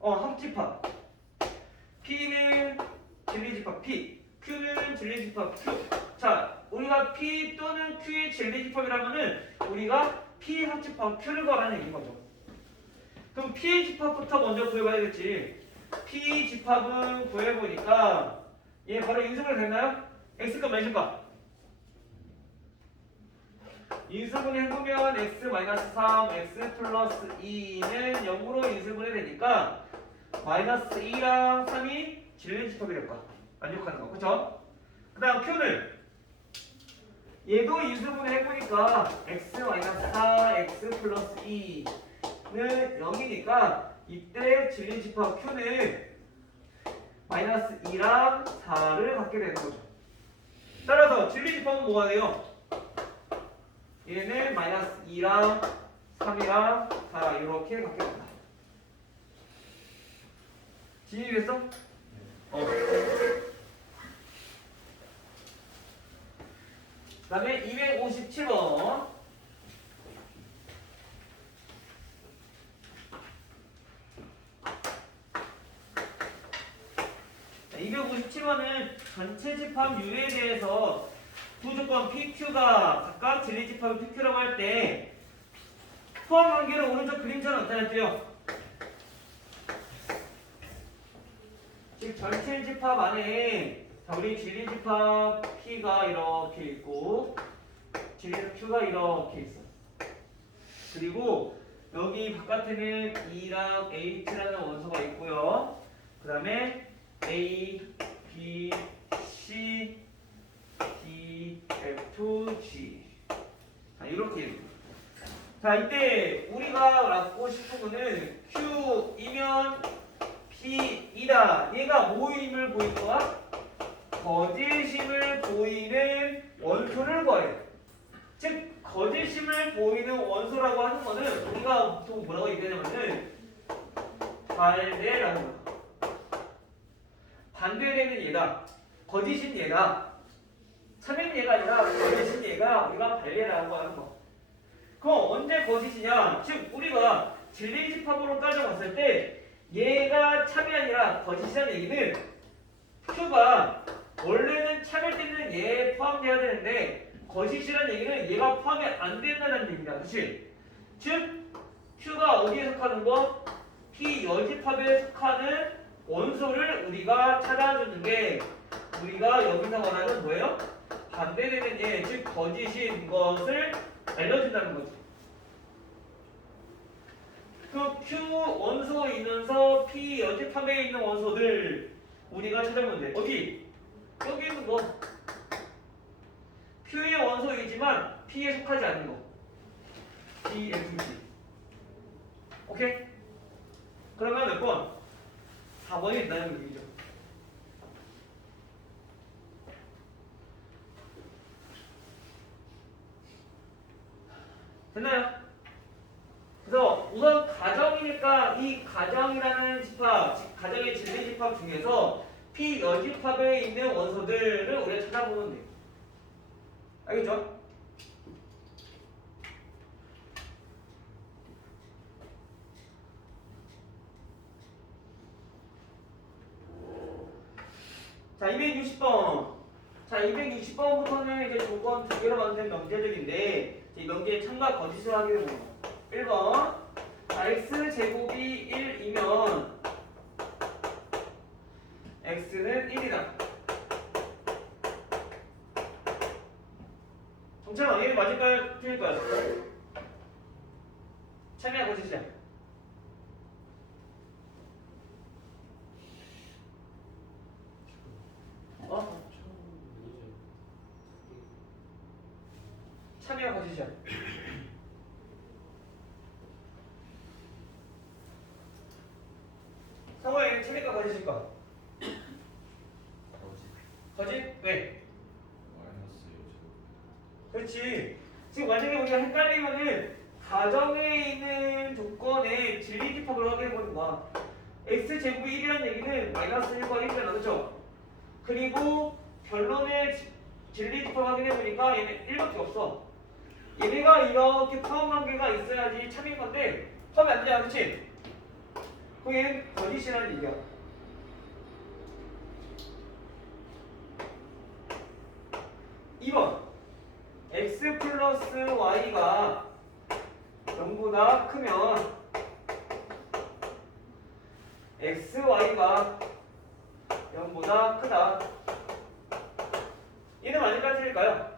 합집합. P는 진리집합 P, Q는 진리집합 Q. 자, 우리가 P 또는 Q의 진리집합이라면은 우리가 P 합집합 Q를 구하라는 얘기인 거죠. 그럼 P 집합부터 먼저 구해봐야겠지. P 집합은 구해보니까 얘 바로 인수가 됐나요? X값 몇일까? 인수분해 해보면 x-3, x 플러스 2는 0으로 인수분해 되니까 마이너스 2랑 3이 질린집합이 될 거야. 만족하는 거. 그쵸? 그 다음 q는 얘도 인수분해 해보니까 x-4, x 플러스 2는 0이니까 이때 질린집합 q는 마이너스 2랑 4를 갖게 되는 거죠. 따라서 질린집합은 뭐가 돼요? 얘는 마이너스 2랑 3이랑 4 이렇게 갖게 된다. 진입했어? 그 다음에 257번. 자, 257번은 전체 집합 U에 대해서 두 조건 PQ가 각각 진리집합 PQ라고 할 때 포함 관계를 오른쪽 그림처럼 나타냈대요. 즉 전체 집합 안에 자, 우리 진리집합 P가 이렇게 있고 진리집합 Q가 이렇게 있어. 그리고 여기 바깥에는 E랑 H라는 원소가 있고요. 그 다음에 A, B, C, D, F, G. 자, 이렇게. 자, 이때 우리가 갖고 싶은 거는 Q이면 P이다. 얘가 뭐임을 보일 거야? 거짓임을 보이는 원소를 구해요. 즉, 거짓임을 보이는 원소라고 하는 거는 우리가 보통 뭐라고 얘기하냐면은 반대라는 거야. 반대되는 얘가 거짓인 얘가 참인 얘가 아니라 거짓인 얘가 우리가 반대라고 하는 거. 그럼 언제 거짓이냐? 즉 우리가 진리집합으로 따져봤을 때 얘가 참이 아니라 거짓이라는 얘기는 Q가 원래는 참일 때는 얘에 포함돼야 되는데 거짓이라는 얘기는 얘가 포함이 안 된다는 얘기다. 그렇지? 즉 Q가 어디에 속하는 거? P 여집합에 속하는 원소를 우리가 찾아주는 게 우리가 여기서 말하는 뭐예요? 반대되는 예, 즉 거짓인 것을 알려준다는 거지. 그 Q 원소이면서 P 여집합에 있는 원소들 우리가 찾아보면 돼. 어디? 여기 있는 거. Q의 원소이지만 P에 속하지 않는 거. P, F, G. 오케이? 그러면 몇 번? 4번이 된다는 얘기죠. 됐나요? 그래서 우선 가정이니까 이 가정이라는 집합, 즉 가정의 진리 집합 중에서 P 여집합에 있는 원소들을 우리가 찾아보면 돼요. 알겠죠? 자, 260번. 자, 260번부터는 이제 조건 두 개로 만든 명제들인데 이 명제의 참과 거짓을 하게 됩니다. 1번. 자, x제곱이 1이면 x는 1이다. 정찬아, 얘는 맞을까요? 틀릴까요? 참이야, 거짓이야? 어? 참이야, 거짓이야? 상호에는 참일까 거짓일까? 거짓? 왜? 마이너스 그렇지. 지금 만약에 우리가 헷갈리면은 가정에 있는 조건의 진리집합을 확인해보는 거야. x제곱이 1이라는 얘기는 마이너스 1과 1이잖아. 그렇죠? 그리고 결론의 진리집합 확인해보니까 얘는 1밖에 없어. 얘네가 이렇게 포함 관계가 있어야지 참인 건데 포함이 안 되잖아. 그렇지? 그럼 얘는 거짓이라는 얘기야. (2번) x 플러스 y가 0보다 크면 xy가 0보다 크다. 얘는 맞을까요? 틀릴까요?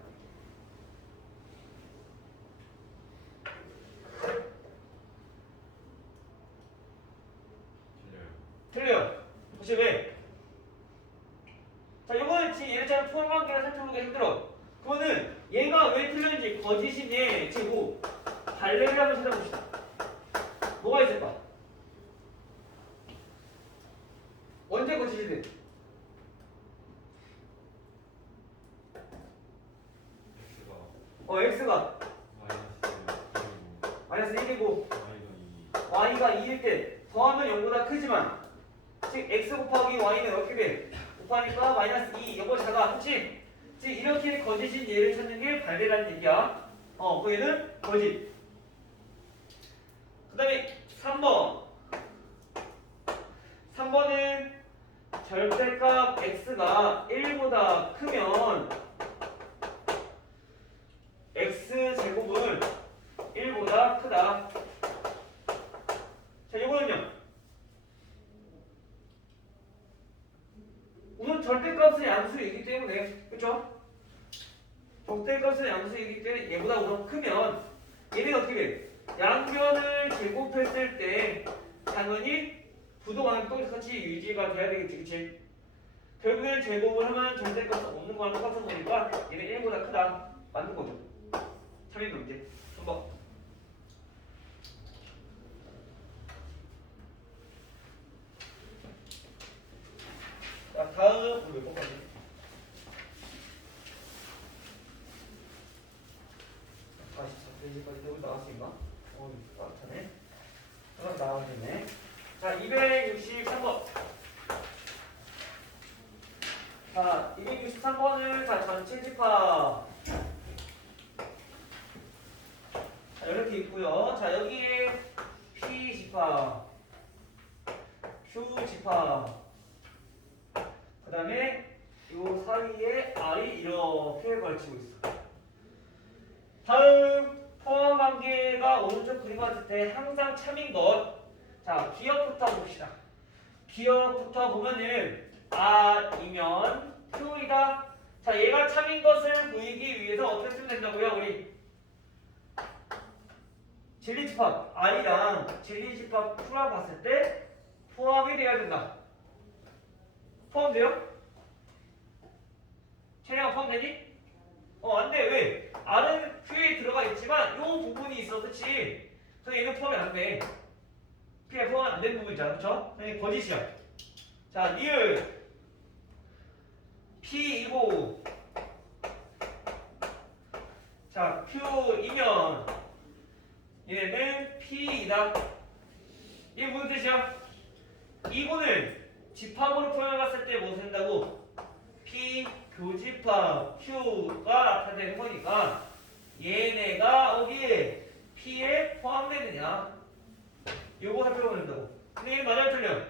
보기 힘들어. 그거는 얘가 왜 틀렸는지 거짓인 얘 제곱 발레를 한번 찾아봅시다. 뭐가 있을까? 언제 거짓이 돼? x가 마이너스 1이고 y가 2일 때 더하면 0보다 크지만 즉 x 곱하기 y는 어떻게 돼? 곱하니까 마이너스 2 이거 작아. 그치? 즉 이렇게 거짓인 얘를 찾는 게 발레라는 얘기야. 그 얘는 거짓. 그 다음에 3번은 절대값 x가 1보다 크면 x제곱은 1보다 크다. 자, 이거는요. 우선 절대값은 양수이기 때문에, 그쵸? 절대값은 양수이기 때문에 얘보다 우선 크면 얘는 어떻게 돼? 양변을 제곱했을 때 당연히 부동하는 똑같이 유지가 돼야 되겠지, 그치? 결국엔 제곱을 하면 절대값은 없는 거랑 똑같은 거니까 얘는 1보다 크다. 맞는 거죠. 참인 문제. 한번. 자, 다음 우리 몇 번까지? 다시 4페이지까지 여기 나왔으니까. 따뜻하네. 하나 나왔네. 자, 263번. 자, 263번을 다 전체 집합. 자, 이렇게 있고요. 자, 여기에 P 집합, Q 집합, 그 다음에 요 사이에 R이 이렇게 걸치고 있어. 다음 포함 관계가 오른쪽 그림 같을 때 항상 참인 것. 자, 기억부터 봅시다. 기억부터 보면은 R이면 Q이다. 자, 얘가 참인 것을 보이기 위해서 어떻게 쓰면 된다고요? 우리 진리집합 R이랑 진리집합 Q라고 봤을 때 포함이 돼야 된다. 포함돼요? 체리가 포함되니? 안 돼. 왜? R은 Q에 들어가 있지만 요 부분이 있어. 그치? 근데 얘는 포함이 안 돼. Q에 포함이 안 되는 부분이잖아. 그쵸? 그냥 거짓이야. 자, 리을 P이고 자, Q이면 얘는 P이다. 이게 무슨 뜻이야? 이거는 집합으로 표현해봤을 때 뭐 된다고? P 교집합 Q가 나타내는 거니까 얘네가 어디에 P에 포함되느냐 요거 살펴보면 된다고. 근데 이게 맞아요 틀려?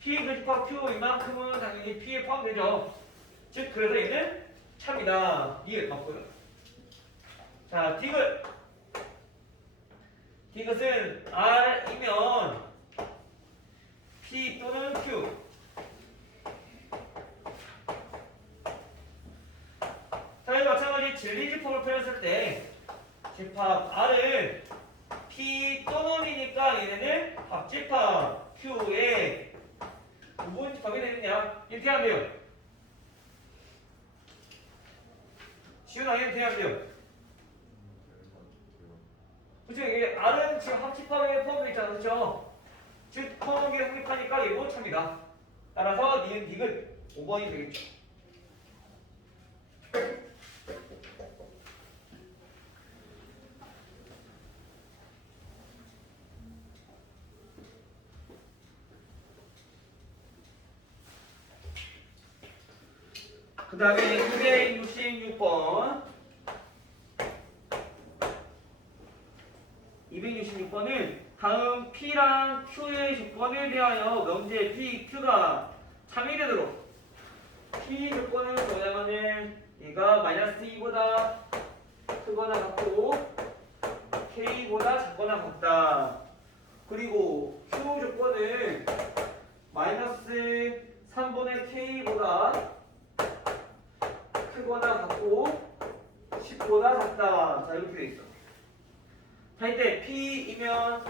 P 교집합 Q 이만큼은 당연히 P에 포함되죠. 즉 그래서 얘는 참이다. 이게 맞고요. 자, 디귿은 R이면 P 또는 Q. 자, 여기 마찬가지 진리집합을 표현했을 때 집합 R은 P 또는이니까 얘네는 합집합 Q에 무슨 집합이 되느냐? 이렇게 하면 돼요. 시원하게 이렇게 하면 돼요. 그쵸? 이게 R은 지금 합집합에 포함되어 있잖아. 그쵸? 즉 포함에 성립하니까 이거 참이다. 따라서 니은 디귿 5번이 되겠죠. 그 다음에 266번 266번은 다음 P랑 Q의 조건에 대하여 명제 P, Q가 참이 되도록 P 조건은 뭐냐면은 얘가 마이너스 2보다 크거나 같고 K보다 작거나 같다. 그리고 Q 조건은 마이너스 3분의 K보다 크거나 같고 10보다 작다. 자, 이렇게 돼 있어. 자, 이때 P이면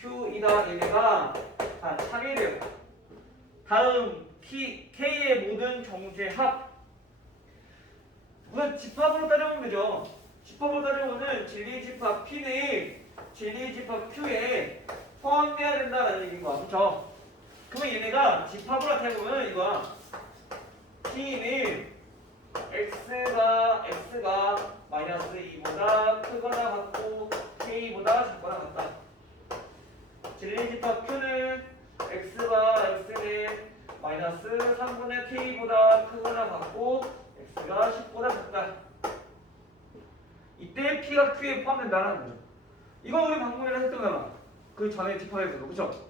Q이다. 얘네가 자, 참이래요. 다음 K의 모든 정수의 합. 우선 집합으로 따져보면 되죠. 집합으로 따져보면 진리 집합 P는 진리 집합 Q에 포함돼야 된다라는 얘기인 거야. 그렇죠? 그러면 얘네가 집합으로 나타내보면 이거야. P는 X가 마이너스 2보다 크거나 같고 K보다 작거나 같다. 진리 집합 Q는 X가 X는 마이너스 3분의 K보다 크거나 같고 X가 10보다 작다. 이때 P가 Q에 포함된다는 거죠. 이거 우리 방금 전에 했던 거잖아. 그 전에 집합에서도. 그쵸?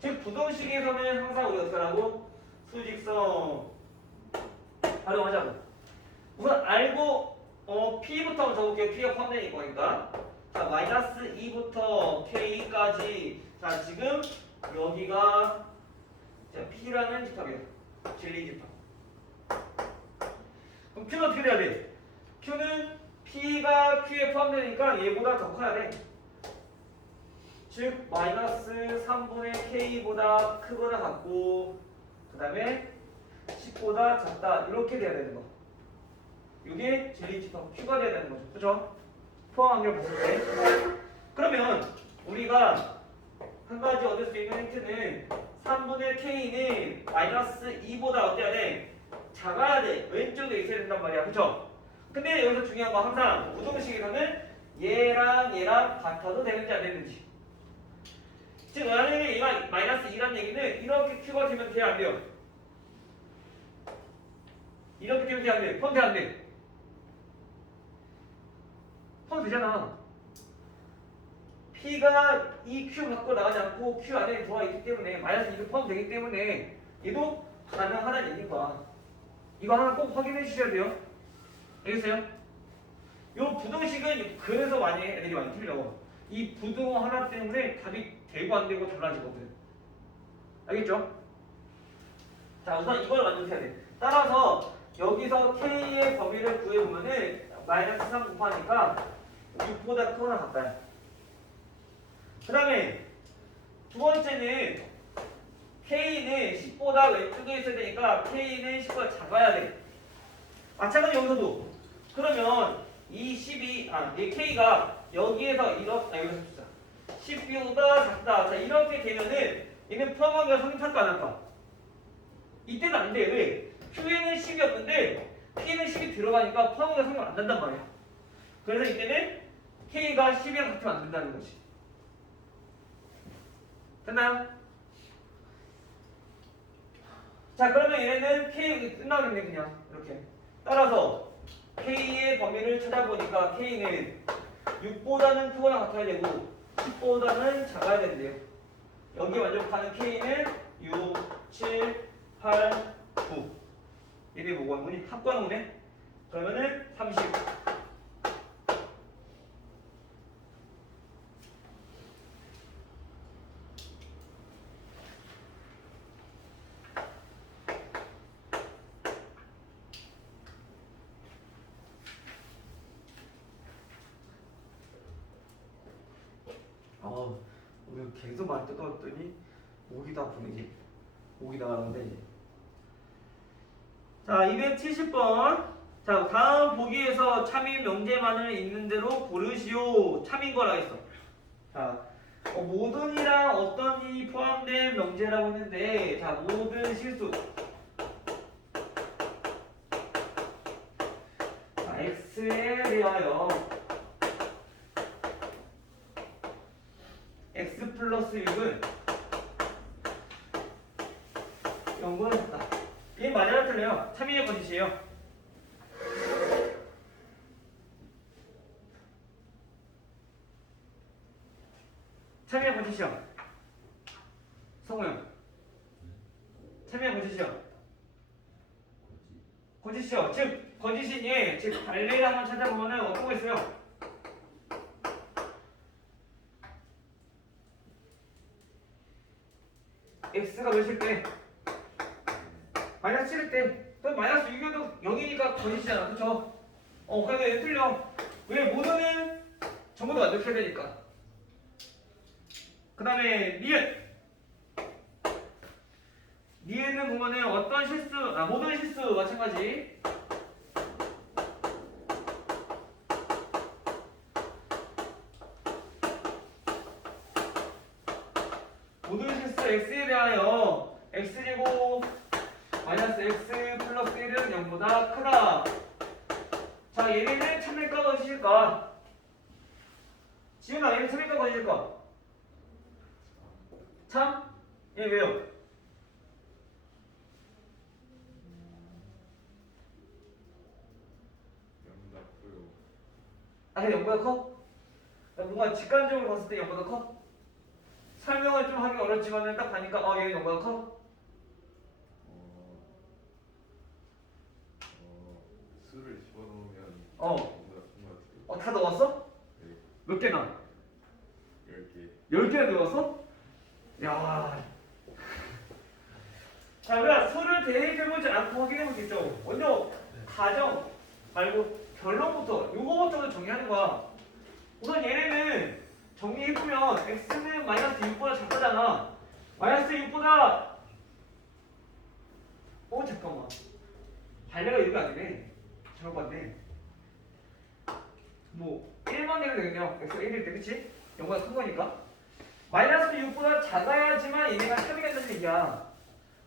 즉 부동식에서는 항상 우리 어떻게 하라고? 수직성 활용하자고. 우선 알고 P부터 한번 적을게요. P가 포함되는 거니까. 자, 마이너스 2부터 K까지. 자, 지금 여기가 자, P라는 집합이에요. 진리 집합. 그럼 Q는 어떻게 돼야 돼? Q는 P가 Q에 포함되니까 얘보다 더 커야 돼. 즉 마이너스 3분의 K보다 크거나 같고 그 다음에 10보다 작다. 이렇게 돼야 되는 거. 이게 진리 집합 Q가 돼야 되는 거죠. 그죠? 포함 확률 봤을 때. 그러면 우리가 한 가지 얻을 수 있는 힌트는 3분의 K는 마이너스 2보다 어때야 돼? 작아야 돼. 왼쪽에 있어야 된단 말이야. 그쵸? 근데 여기서 중요한 거 항상 부동식에서는 얘랑 같아도 되는지 안 되는지. 즉 만약에 얘가 마이너스 2라는 얘기는 이렇게 Q가 되면 돼야 안 돼요? 이렇게 되면 돼야 안 돼? 포함 돼야 안 돼? 포함 되잖아. P가 이 Q 갖고 나가지 않고 Q 안에 들어와 있기 때문에 마이너스 2도 포함되기 때문에 얘도 가능하다는 얘기인 거야. 이거 하나 꼭 확인해 주셔야 돼요. 알겠어요? 요 부등식은 그래서 많이 애들이 많이 틀려. 이 부등호 하나 때문에 답이 되고 안 되고 달라지거든. 알겠죠? 자, 우선 이걸 만족해야 돼. 따라서 여기서 K의 범위를 구해보면은 마이너스 3 곱하니까 6보다 크거나 같다. 그 다음에 두 번째는 K는 10보다 왼쪽에 있어야 되니까 K는 10보다 작아야 돼. 마찬가지 여기서도. 그러면 이 10이 이 K가 여기에서 이렇게 여기서 숫자 10보다 작다. 자, 이렇게 되면은 얘는 포함하기가 성립할까 안 할까? 이때는 안 돼. 왜? Q에는 10이었는데 P는 10이 들어가니까 포함하기가 성립 안 된단 말이야. 그래서 이때는 K가 10이랑 같으면 안 된다는 거지. 됐나요? 자, 그러면 얘네는 K 끝나겠네. 그냥 이렇게. 따라서 K의 범위를 찾아보니까 K는 6보다는 크거나 같아야 되고 10보다는 작아야 된대요. 여기 만족하는 K는 6, 7, 8, 9. 얘네 뭐고 한 거니? 합광이네. 그러면은 30. 오늘 계속 많이 뜯어왔더니 목이 다 아프네 이제. 목이 나가는데 이제. 자, 270번. 자, 다음 보기에서 참인 명제만을 있는 대로 고르시오. 참인 거라 했어. 자, 모든이랑 어떤이 포함된 명제라고 했는데, 자, 모든 실수. 자, x에 대하여 x 플러스 6은 0보다 작다. 이게 맞아요, 틀려요? 참인의 거짓이에요. 참인의 거짓이요. 성우 형. 참인의 거짓이요. 거짓이요. 즉 거짓이니 즉 관례를 한번 찾아보면은 어떤 거 있어요? x가 몇일 때? 마이너스 7일 때. 또 마이너스 6이어도 0이니까 거짓이잖아. 그쵸? 그러니까 얘 틀려. 왜? 모두는 전부 다 만족해야 되니까. 그 다음에 니은. 니에는 보면은 어떤 실수, 모든 실수 마찬가지. 모든 실수 x에 대하여 x제곱 마이너스 x 플러스 1은 0보다 크다. 자, 얘네는 참일까 거짓일까? 지훈아, 얘는 참일까 거짓일까? 참? 얘 왜요? 영답고요. 아, 얘 0보다 커? 뭔가 직관적으로 봤을 때 0보다 커? 설명을 좀 하기 어렵지만은 딱 보니까 얘는 0보다 커? 수를 집어넣으면 어. 영보다 큰것 같아요. 다 넣었어? 네, 몇 개나? 10개. 10개나 넣었어? 야. 자, 우리가 수를 대입해보지 않고 확인해보겠죠. 먼저 가정 말고 결론부터 요거부터 정리하는 거야. 우선 얘네는 정리해보면 x는 마이너스 6보다 작다잖아. 마이너스 6보다 잠깐만. 발레가 이렇게 안 되네. 잘못 봤네. 1만 내면 되겠네요. x가 1일 때, 그치? 0보다 큰 거니까. 마이너스 6보다 작아야지만 얘네가 합이 된다는 얘기야.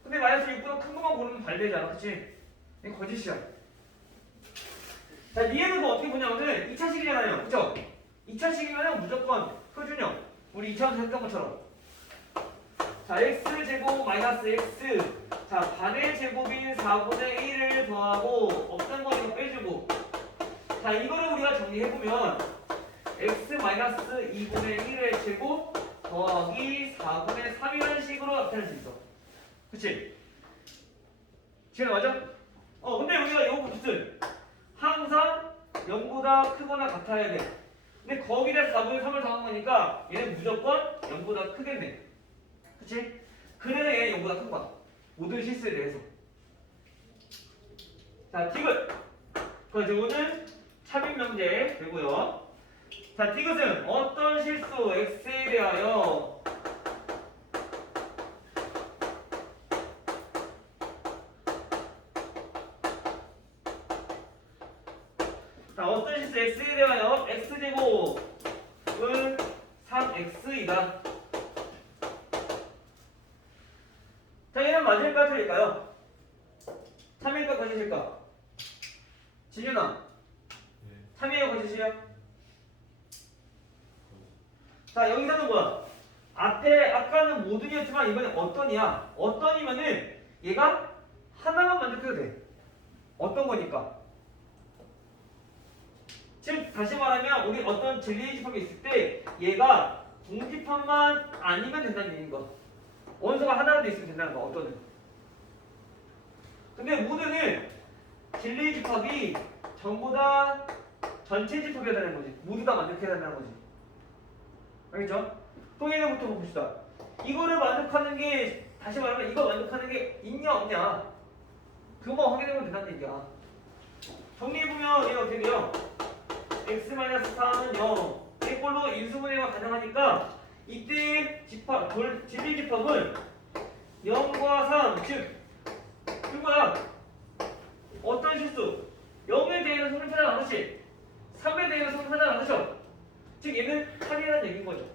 근데 마이너스 6보다 큰 것만 고르면 발레잖아, 그치? 이건 거짓이야. 자, 니에는 뭐 어떻게 보냐면은 2차식이잖아요, 그쵸? 2차식이면 무조건 표준형. 우리 2차원에서 했던 것처럼. 자, x제곱 마이너스 x. 자, 반의 제곱인 4분의 1을 더하고 없던 거 이거 빼주고. 자, 이거를 우리가 정리해보면 x 마이너스 2분의 1의 제곱 더하기 4분의 3이라는 식으로 나타낼 수 있어. 그치? 지금 맞아? 근데 우리가 이거 무슨 항상 0보다 크거나 같아야 돼. 근데 거기다 4분의 3을 더한 거니까 얘는 무조건 0보다 크겠네. 그치? 그래서 얘는 0보다 큰 거야. 모든 실수에 대해서. 자, 디귿. 그래서 이거는 차별 명제 되고요. 자, 디귿은 어떤 실수 x에 대하여 어떤 실수 x에 대하여 x제곱은 3x이다. 자, 얘는 맞을까 틀릴까요? 참일까 거짓일까? 진윤아, 네. 참이에요 거짓이에요? 자, 여기서는 뭐야? 앞에 아까는 모든이었지만 이번에 어떤이야? 어떤이면은 얘가 하나만 만족해도 돼. 어떤 거니까? 즉 다시 말하면 우리 어떤 진리의 집합이 있을 때 얘가 공집합만 아니면 된다는 얘기인 거야. 원소가 하나라도 있으면 된다는 거야. 어떤은. 근데 모두는 진리의 집합이 전부 다 전체 집합이어야 되는 거지. 모두 다 만족해야 된다는 거지. 알겠죠? 또 얘네부터 봅시다. 이거를 만족하는 게 다시 말하면 이거 만족하는 게 있냐 없냐 그거만 확인해보면 된다는 얘기야. 정리해보면 얘가 어떻게 돼요? x-4는 0 이걸로 인수분해가 가능하니까 이때 집합, 진리 집합은 0과 3, 즉 이거야. 어떤 실수? 0에 대해서 손을 찾아라, 그렇지? 3에 대해서 손을 찾아라, 그렇죠? 즉 얘는 8이라는 얘기인 거죠.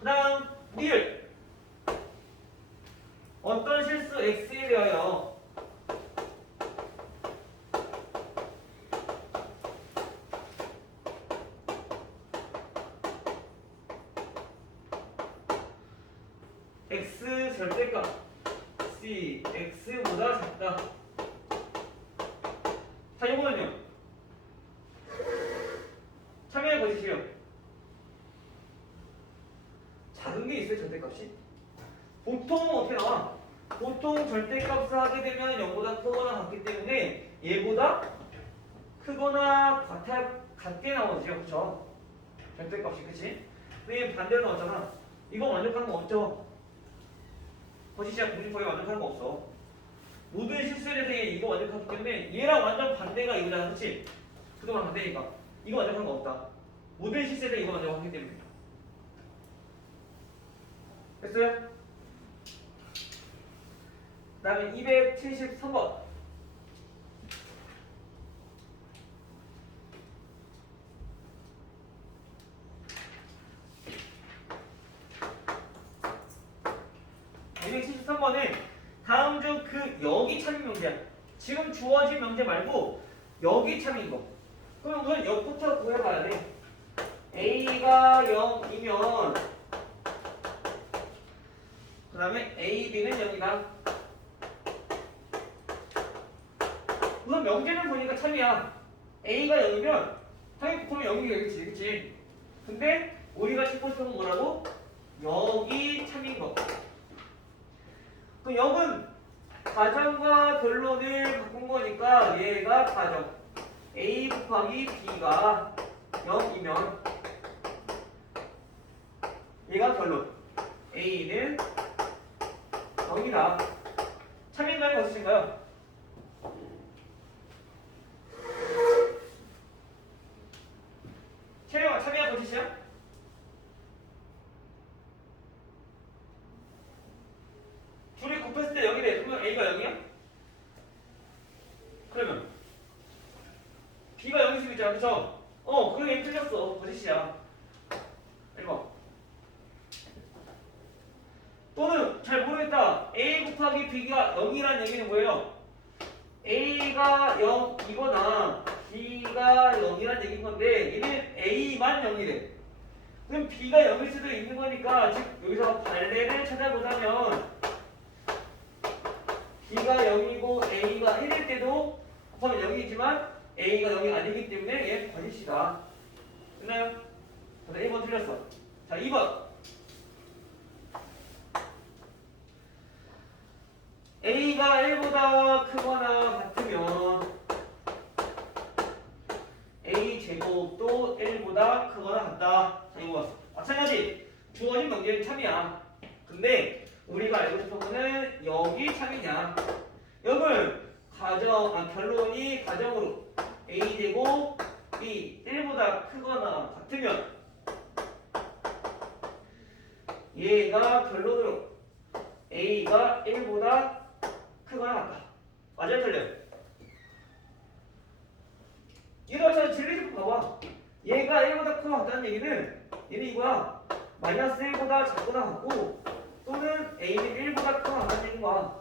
그 다음 리을. 어떤 실수 x에 대하여 x 절대값 c x보다 작다. 자, 이거는요. 참여의 거짓이요. 작은 게 있어요, 절대값이. 보통 어떻게 나와? 보통 절대값을 하게 되면 0보다 크거나 같기 때문에 얘보다 크거나 같게 나오죠, 그렇죠? 절대값이, 그치? 근데 얘 반대로 나왔잖아. 이거 만족하는 거 없죠? 거짓이야, 공식법에 만족하는 거 없어. 모든 실수에 대해 이거 만족하기 때문에 얘랑 완전 반대가 이거잖아, 그치? 그동안 반대니까 이거 만족하는 거 없다. 모든 실수에 대해 이거 만족하기 때문에. 됐어요? 그 다음에 273번. (273번은) 다음 중 그 여기 참인 명제야. 지금 주어진 명제 말고 여기 참인 거. 그럼 우선 여기부터 구해봐야 돼. a가 0이면 그 다음에 a, b는 0이다. 우선 명제를 보니까 참이야. a가 0이면 당연히 곱하면 0이 되겠지, 그치? 근데 우리가 찾고 싶은 건 뭐라고? 여기 참인 거. 그 0은 가정과 결론을 바꾼 거니까 얘가 가정. a 곱하기 b가 0이면 얘가 결론. a는 0이다. 참인가요? 거짓인가요? 참이야 거짓이야? 둘이 곱했을 때 0이 돼. 그러면 a가 0이야? 그러면 b가 0일 수도 있잖아. 그쵸? 그럼 얘 틀렸어. 거짓이야. 1번. 또는 잘 모르겠다. a 곱하기 b가 0이라는 얘기는 뭐예요? a가 0이거나 b가 0이라는 얘기인 건데 얘는 a만 0이래. 그럼 b가 0일 수도 있는 거니까 즉 여기서 반례를 찾아보자면 b가 0이고 a가 1일 때도 곱하면 0이지만 a가 0이 아니기 때문에 얘 거짓이다. 됐나요? 자, 1번 틀렸어. 자, 2번. a가 1보다 크거나 같으면 a 제곱도 1보다 크거나 같다. 자, 이거 봤어. 마찬가지. 주어진 명제는 참이야. 근데 우리가 알고 싶은 거는 여기 참이냐. 여기 결론이 가정으로 a 제곱 b 1보다 크거나 같으면 얘가 결론으로 a가 1보다 크거나 같다. 맞아요, 틀려요? 이거 진리식 봐봐. 얘가 1보다 크거나 같다는 얘기는 얘는 이거야. 마이너스 1보다 작거나 같고 또는 a는 1보다 크거나 같다는 얘기인 거야.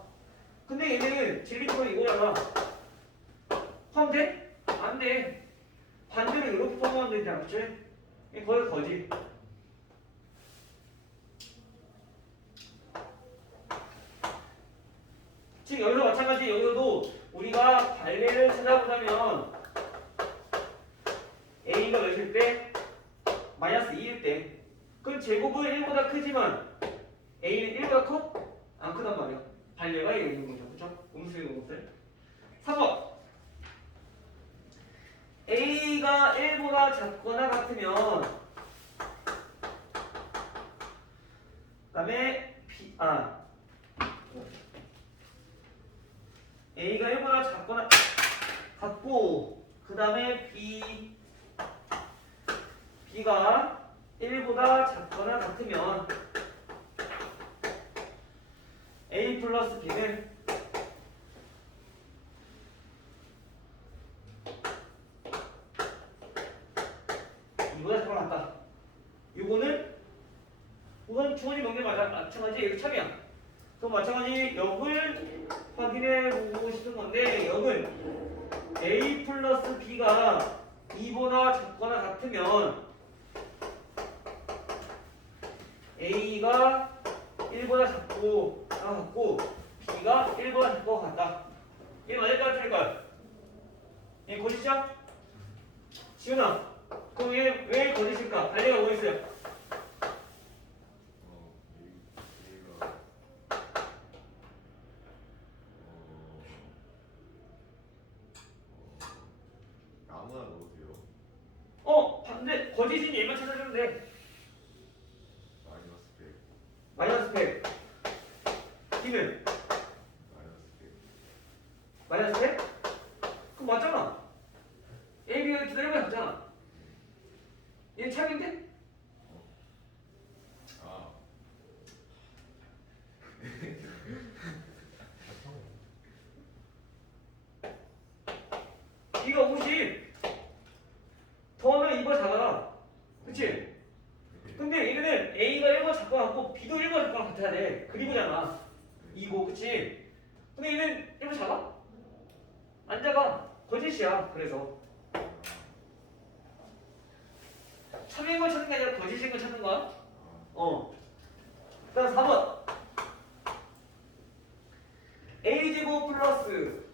근데 얘는 진리식은 이거잖아. 포함 돼? 안 돼. 반대로 이렇게 포함하면 되지 않겠지? 이게 거의 거지. 지금 여기서 마찬가지. 여기서도 우리가 반례를 찾아보자면 a가 몇일 때? 마이너스 2일 때. 그럼 제곱은 1보다 크지만 a는 1보다 커? 안 크단 말이야. 반례가 이런 거죠. 그쵸? 음수의 음수. 3번. a가 1보다 작거나 같으면 그 다음에 a가 1보다 작거나 같고 그 다음에 b가 1보다 작거나 같으면 a 플러스 b는 이보다 작거나 같다. 요거는 우선 주어진 명령 마찬가지. 여기 참이야. 그럼 마찬가지 역을 확인해 보고 싶은 건데 역은 a 플러스 b가 2보다 작거나 같으면 a가 1보다 작고 b가 1보다 작고 같다. 이게 맞을까요? 틀릴까요? 얘 거짓이야? 지훈아, 그럼 얘 왜 거짓일까? 반례가 뭐 있어요? 얘가 아무나 넣어도 돼요. 반대 거짓인 얘만 찾아주면 돼. 마이너스 100. 마이너스 100. b는 마이너스 100. 마이너스 100? 그럼 맞잖아. a, b가 기다려봐 같잖아. 얘는 참인데? 아, B가 50 더하면 2가 작아. 그치? 근데 얘는 A가 1번 작고 같고 B도 1번 작고 같아야 돼. 그리고잖아. 2고 그치? 근데 얘는 1번 작아? 안 작아. 거짓이야. 그래서 참인 걸 찾는 게 아니라 거짓인 걸 찾는 거야. 그다음 4번 A제곱 플러스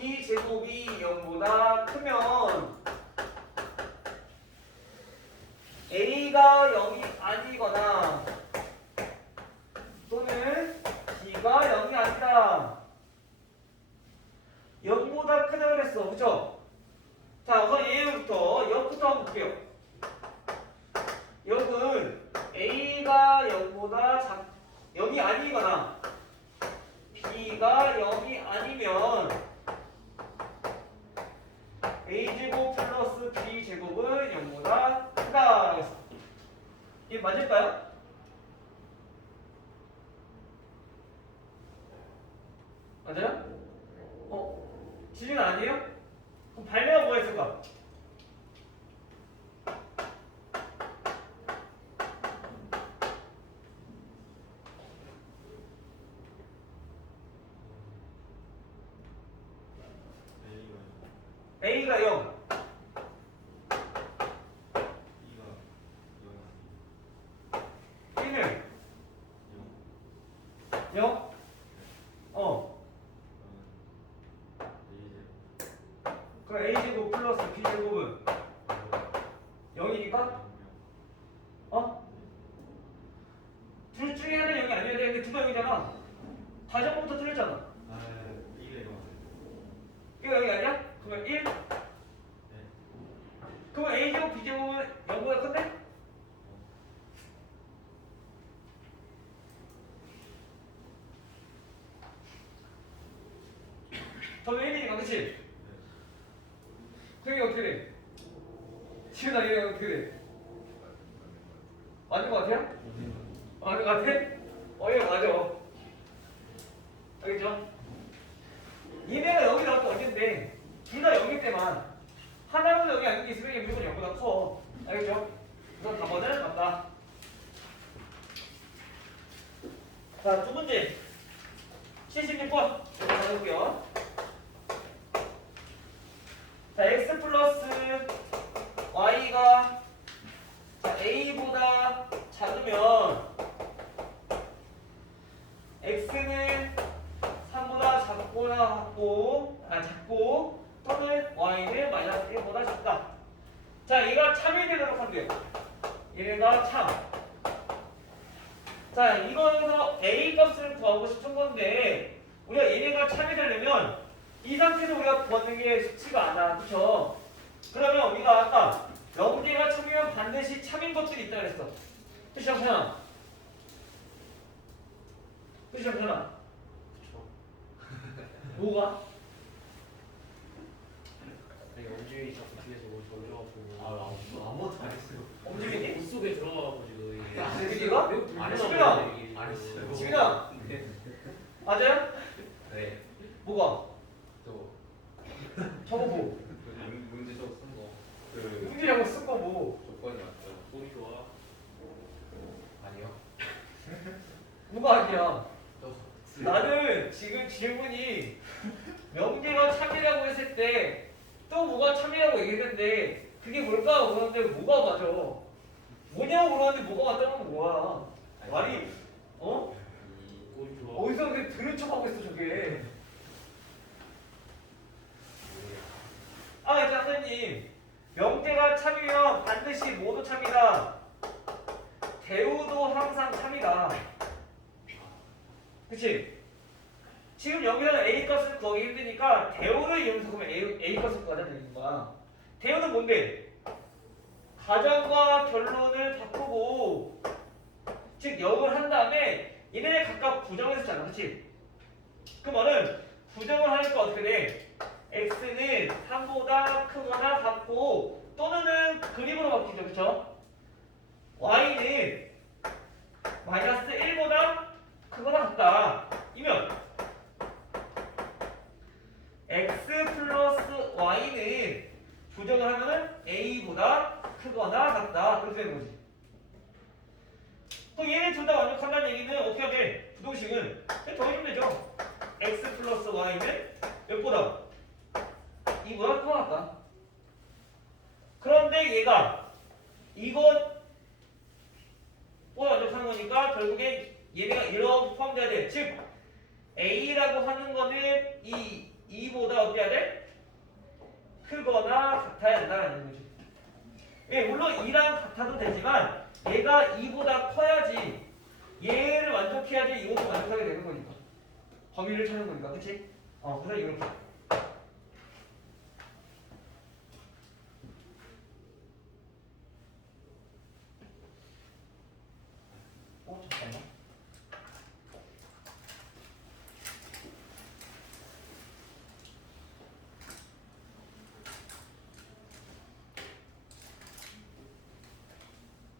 B제곱이 0보다 크면 A가 0이 아니거나 또는 B가 0이 아니다. 0보다 크다 그랬어. 그쵸? 자, 우선 얘부터 0부터 한번 볼게요. 0은 A가 0이 아니거나 B가 0이 아니면 A제곱 플러스 B제곱은 0보다 크다. 이게 맞을까요? 맞아요? 지진 아니에요? 그럼 발레가 뭐가 있을까? A가 0 B는 0 그럼 A제곱 플러스 B제곱은 0이니까? 둘 중에 하나는 0이 아니어야 되는데 둘 다 0이잖아. 다전부터 틀렸잖아. 이거 0이 아니야? 그러면 1? 그러면 A제곱 B제곱은 0보다 큰데? 더면 1이니까 그치? 그게 어떻게 돼? 지훈아 얘가 어떻게 돼? 맞는 거 같아요? 맞는 거 같아? 얘가 맞아. 알겠죠? 얘네가 0이 나올 때 언젠데 둘 다 0일 때만 하나는 0이 아닌 게 있으면 무조건 0보다 커. 알겠죠? 우선 답은 맞다. 자, 두 문제 76번 이거 가볼게요. 자, x 플러스 y가 a보다 작으면 x는 3보다 작고 또는 y는 마이너스 1보다 작다. 자, 얘가 참이 되도록 하면 돼요. 얘네가 참. 자, 이거에서 a 값을 구하고 싶은 건데 우리가 얘네가 참이 되려면 이 상태에서 우리가 구하는 게 쉽지가 않아. 그쵸? 그러면 우리가 아까 0개가 참이면 반드시 참인 것들이 있다 그랬어. 그치, 정찬아? 그치, 정찬아? 뭐가? 엄지윤이 자꾸 뒤에서 뭐 저려갖고 아무것도 안 했어요. 엄지민이? 옷 속에 들어가가지고 이게 엄지민이가? 안 지민아! 안 했어요. 지민아! 맞아요? 네. 뭐가? 또 저거 뭐? 문제 좀 쓴 거. 그 문제라고 쓴 거 뭐? 조건이 맞죠? 몸이 좋아. 아니요. 뭐가 아니야? 또 나는 지금 질문이 명제가 참이라고 했을 때 또 뭐가 참이라고 얘기했는데 그게 뭘까 물었는데 뭐가 맞아? 뭐냐고 물었는데 뭐가 맞다는 뭐야? 말이 몸이 좋아. 어디서 그렇게 들은 척하고 있어 저게? 일단 선생님 명제가 참이면 반드시 모두 참이다. 대우도 항상 참이다. 그치? 지금 여기서는 A 값을 구하기 힘드니까 대우를 이용해서 그러면 A 값을 구하자 되는 거야. 대우는 뭔데? 가정과 결론을 바꾸고 즉 역을 한 다음에 얘네를 각각 부정했었잖아. 그치? 그 말은 부정을 하니까 어떻게 돼? X는 3보다 크거나 같고 또는 그림으로 바뀌죠. 그쵸? Y는 마이너스 1보다 크거나 같다. 이면 X 플러스 Y 얘기는 어떻게 하면 돼? 부동식은 그냥 더해주면 되죠. x 플러스 y는 몇보다? 2보다 커. 그런데 얘가 이것보다 먼저 사는 거니까 결국에 얘네가 이렇게 포함돼야 돼. 즉 A라고 하는 거는 이 2보다 어때야 돼? 크거나 같아야 한다는 거지. 예, 물론 2랑 같아도 되지만 얘가 2보다 커야지 얘를 만족해야지 이것도 만족하게 되는 거니까. 범위를 찾는 거니까. 그치? 그래서 이렇게. 잠깐만.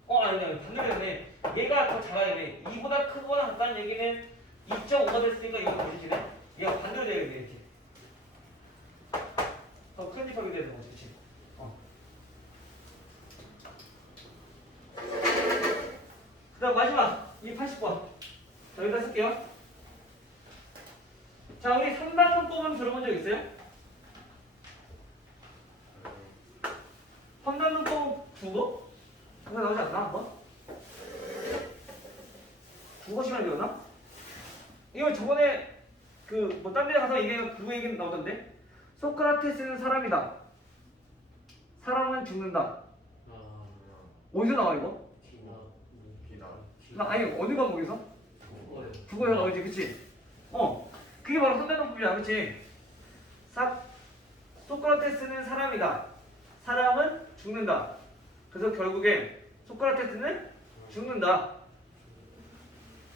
아니 반대되네. 얘가 더 작아야 돼. 2보다 크거나 같다는 얘기는 2.5가 됐으니까 이거 보시지네. 얘가 반대로 돼야 돼 이렇게. 더 큰 집합이 되는 거지, 그렇지? 그다음 마지막 이 80번. 자, 여기다 쓸게요. 자, 우리 3단원법은 들어본 적 있어요? 3단원법 국어? 그거 나오지 않나 한번? 국어 시간에 배웠나? 이거 저번에 그 뭐 딴 데 가서 이게 그거 얘기 나오던데. 소크라테스는 사람이다. 사람은 죽는다. 어디서 나와 이거? 아니 어느 과목에서? 국어에서 나오지, 그치? 그게 바로 3단원법이야, 그치? 소크라테스는 사람이다. 사람은 죽는다. 그래서 결국에 소크라테스는 죽는다.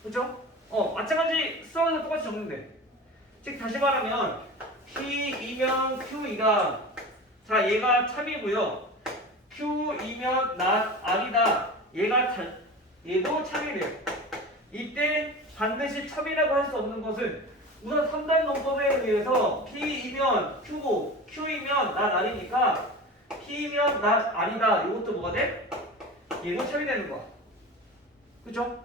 그쵸? 마찬가지 수학에서 똑같이 적는데. 즉 다시 말하면 P이면 Q이다. 자, 얘가 참이고요. Q이면 not R이다. 얘도 참이래요. 이때 반드시 참이라고 할 수 없는 것은 우선 3단 논법에 의해서 P이면 Q고 Q이면 not R이니까 P면 not R이다. 이것도 뭐가 돼? 얘도 참이 되는 거야. 그쵸?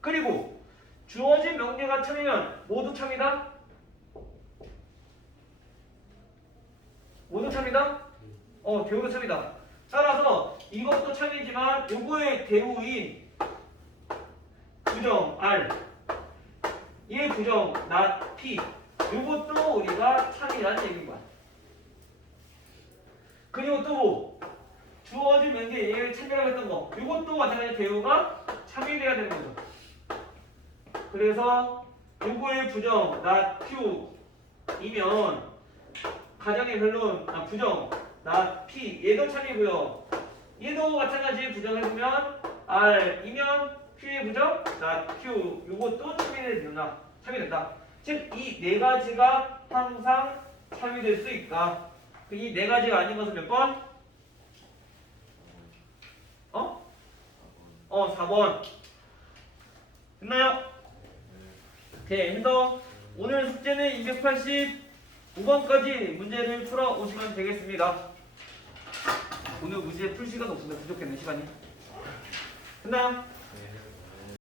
그리고 주어진 명제가 참이면 모두 참이다? 모두 참이다? 대우도 참이다. 따라서 이것도 참이지만 요거의 대우인 부정 R, 얘 부정 not P, 요것도 우리가 참이라는 얘기인 거야. 그리고 또 주어진 명제 얘를 참이라고 했던 거, 요것도 마찬가지 대우가 참이 돼야 되는 거죠. 그래서 요거의 부정 not Q이면 가정의 변론 부정 not P, 얘도 참이고요. 얘도 마찬가지 부정해주면 R이면 Q의 부정 not Q, 요것도 참이된다. 즉 이 네 가지가 항상 참이될 수 있다. 이 네 가지가 아닌 것은 몇 번? 4번. 됐나요? 오케이. 해서 오늘 숙제는 285번까지 문제를 풀어 오시면 되겠습니다. 오늘 문제 풀 시간 없으면 부족했네, 시간이. 됐나요?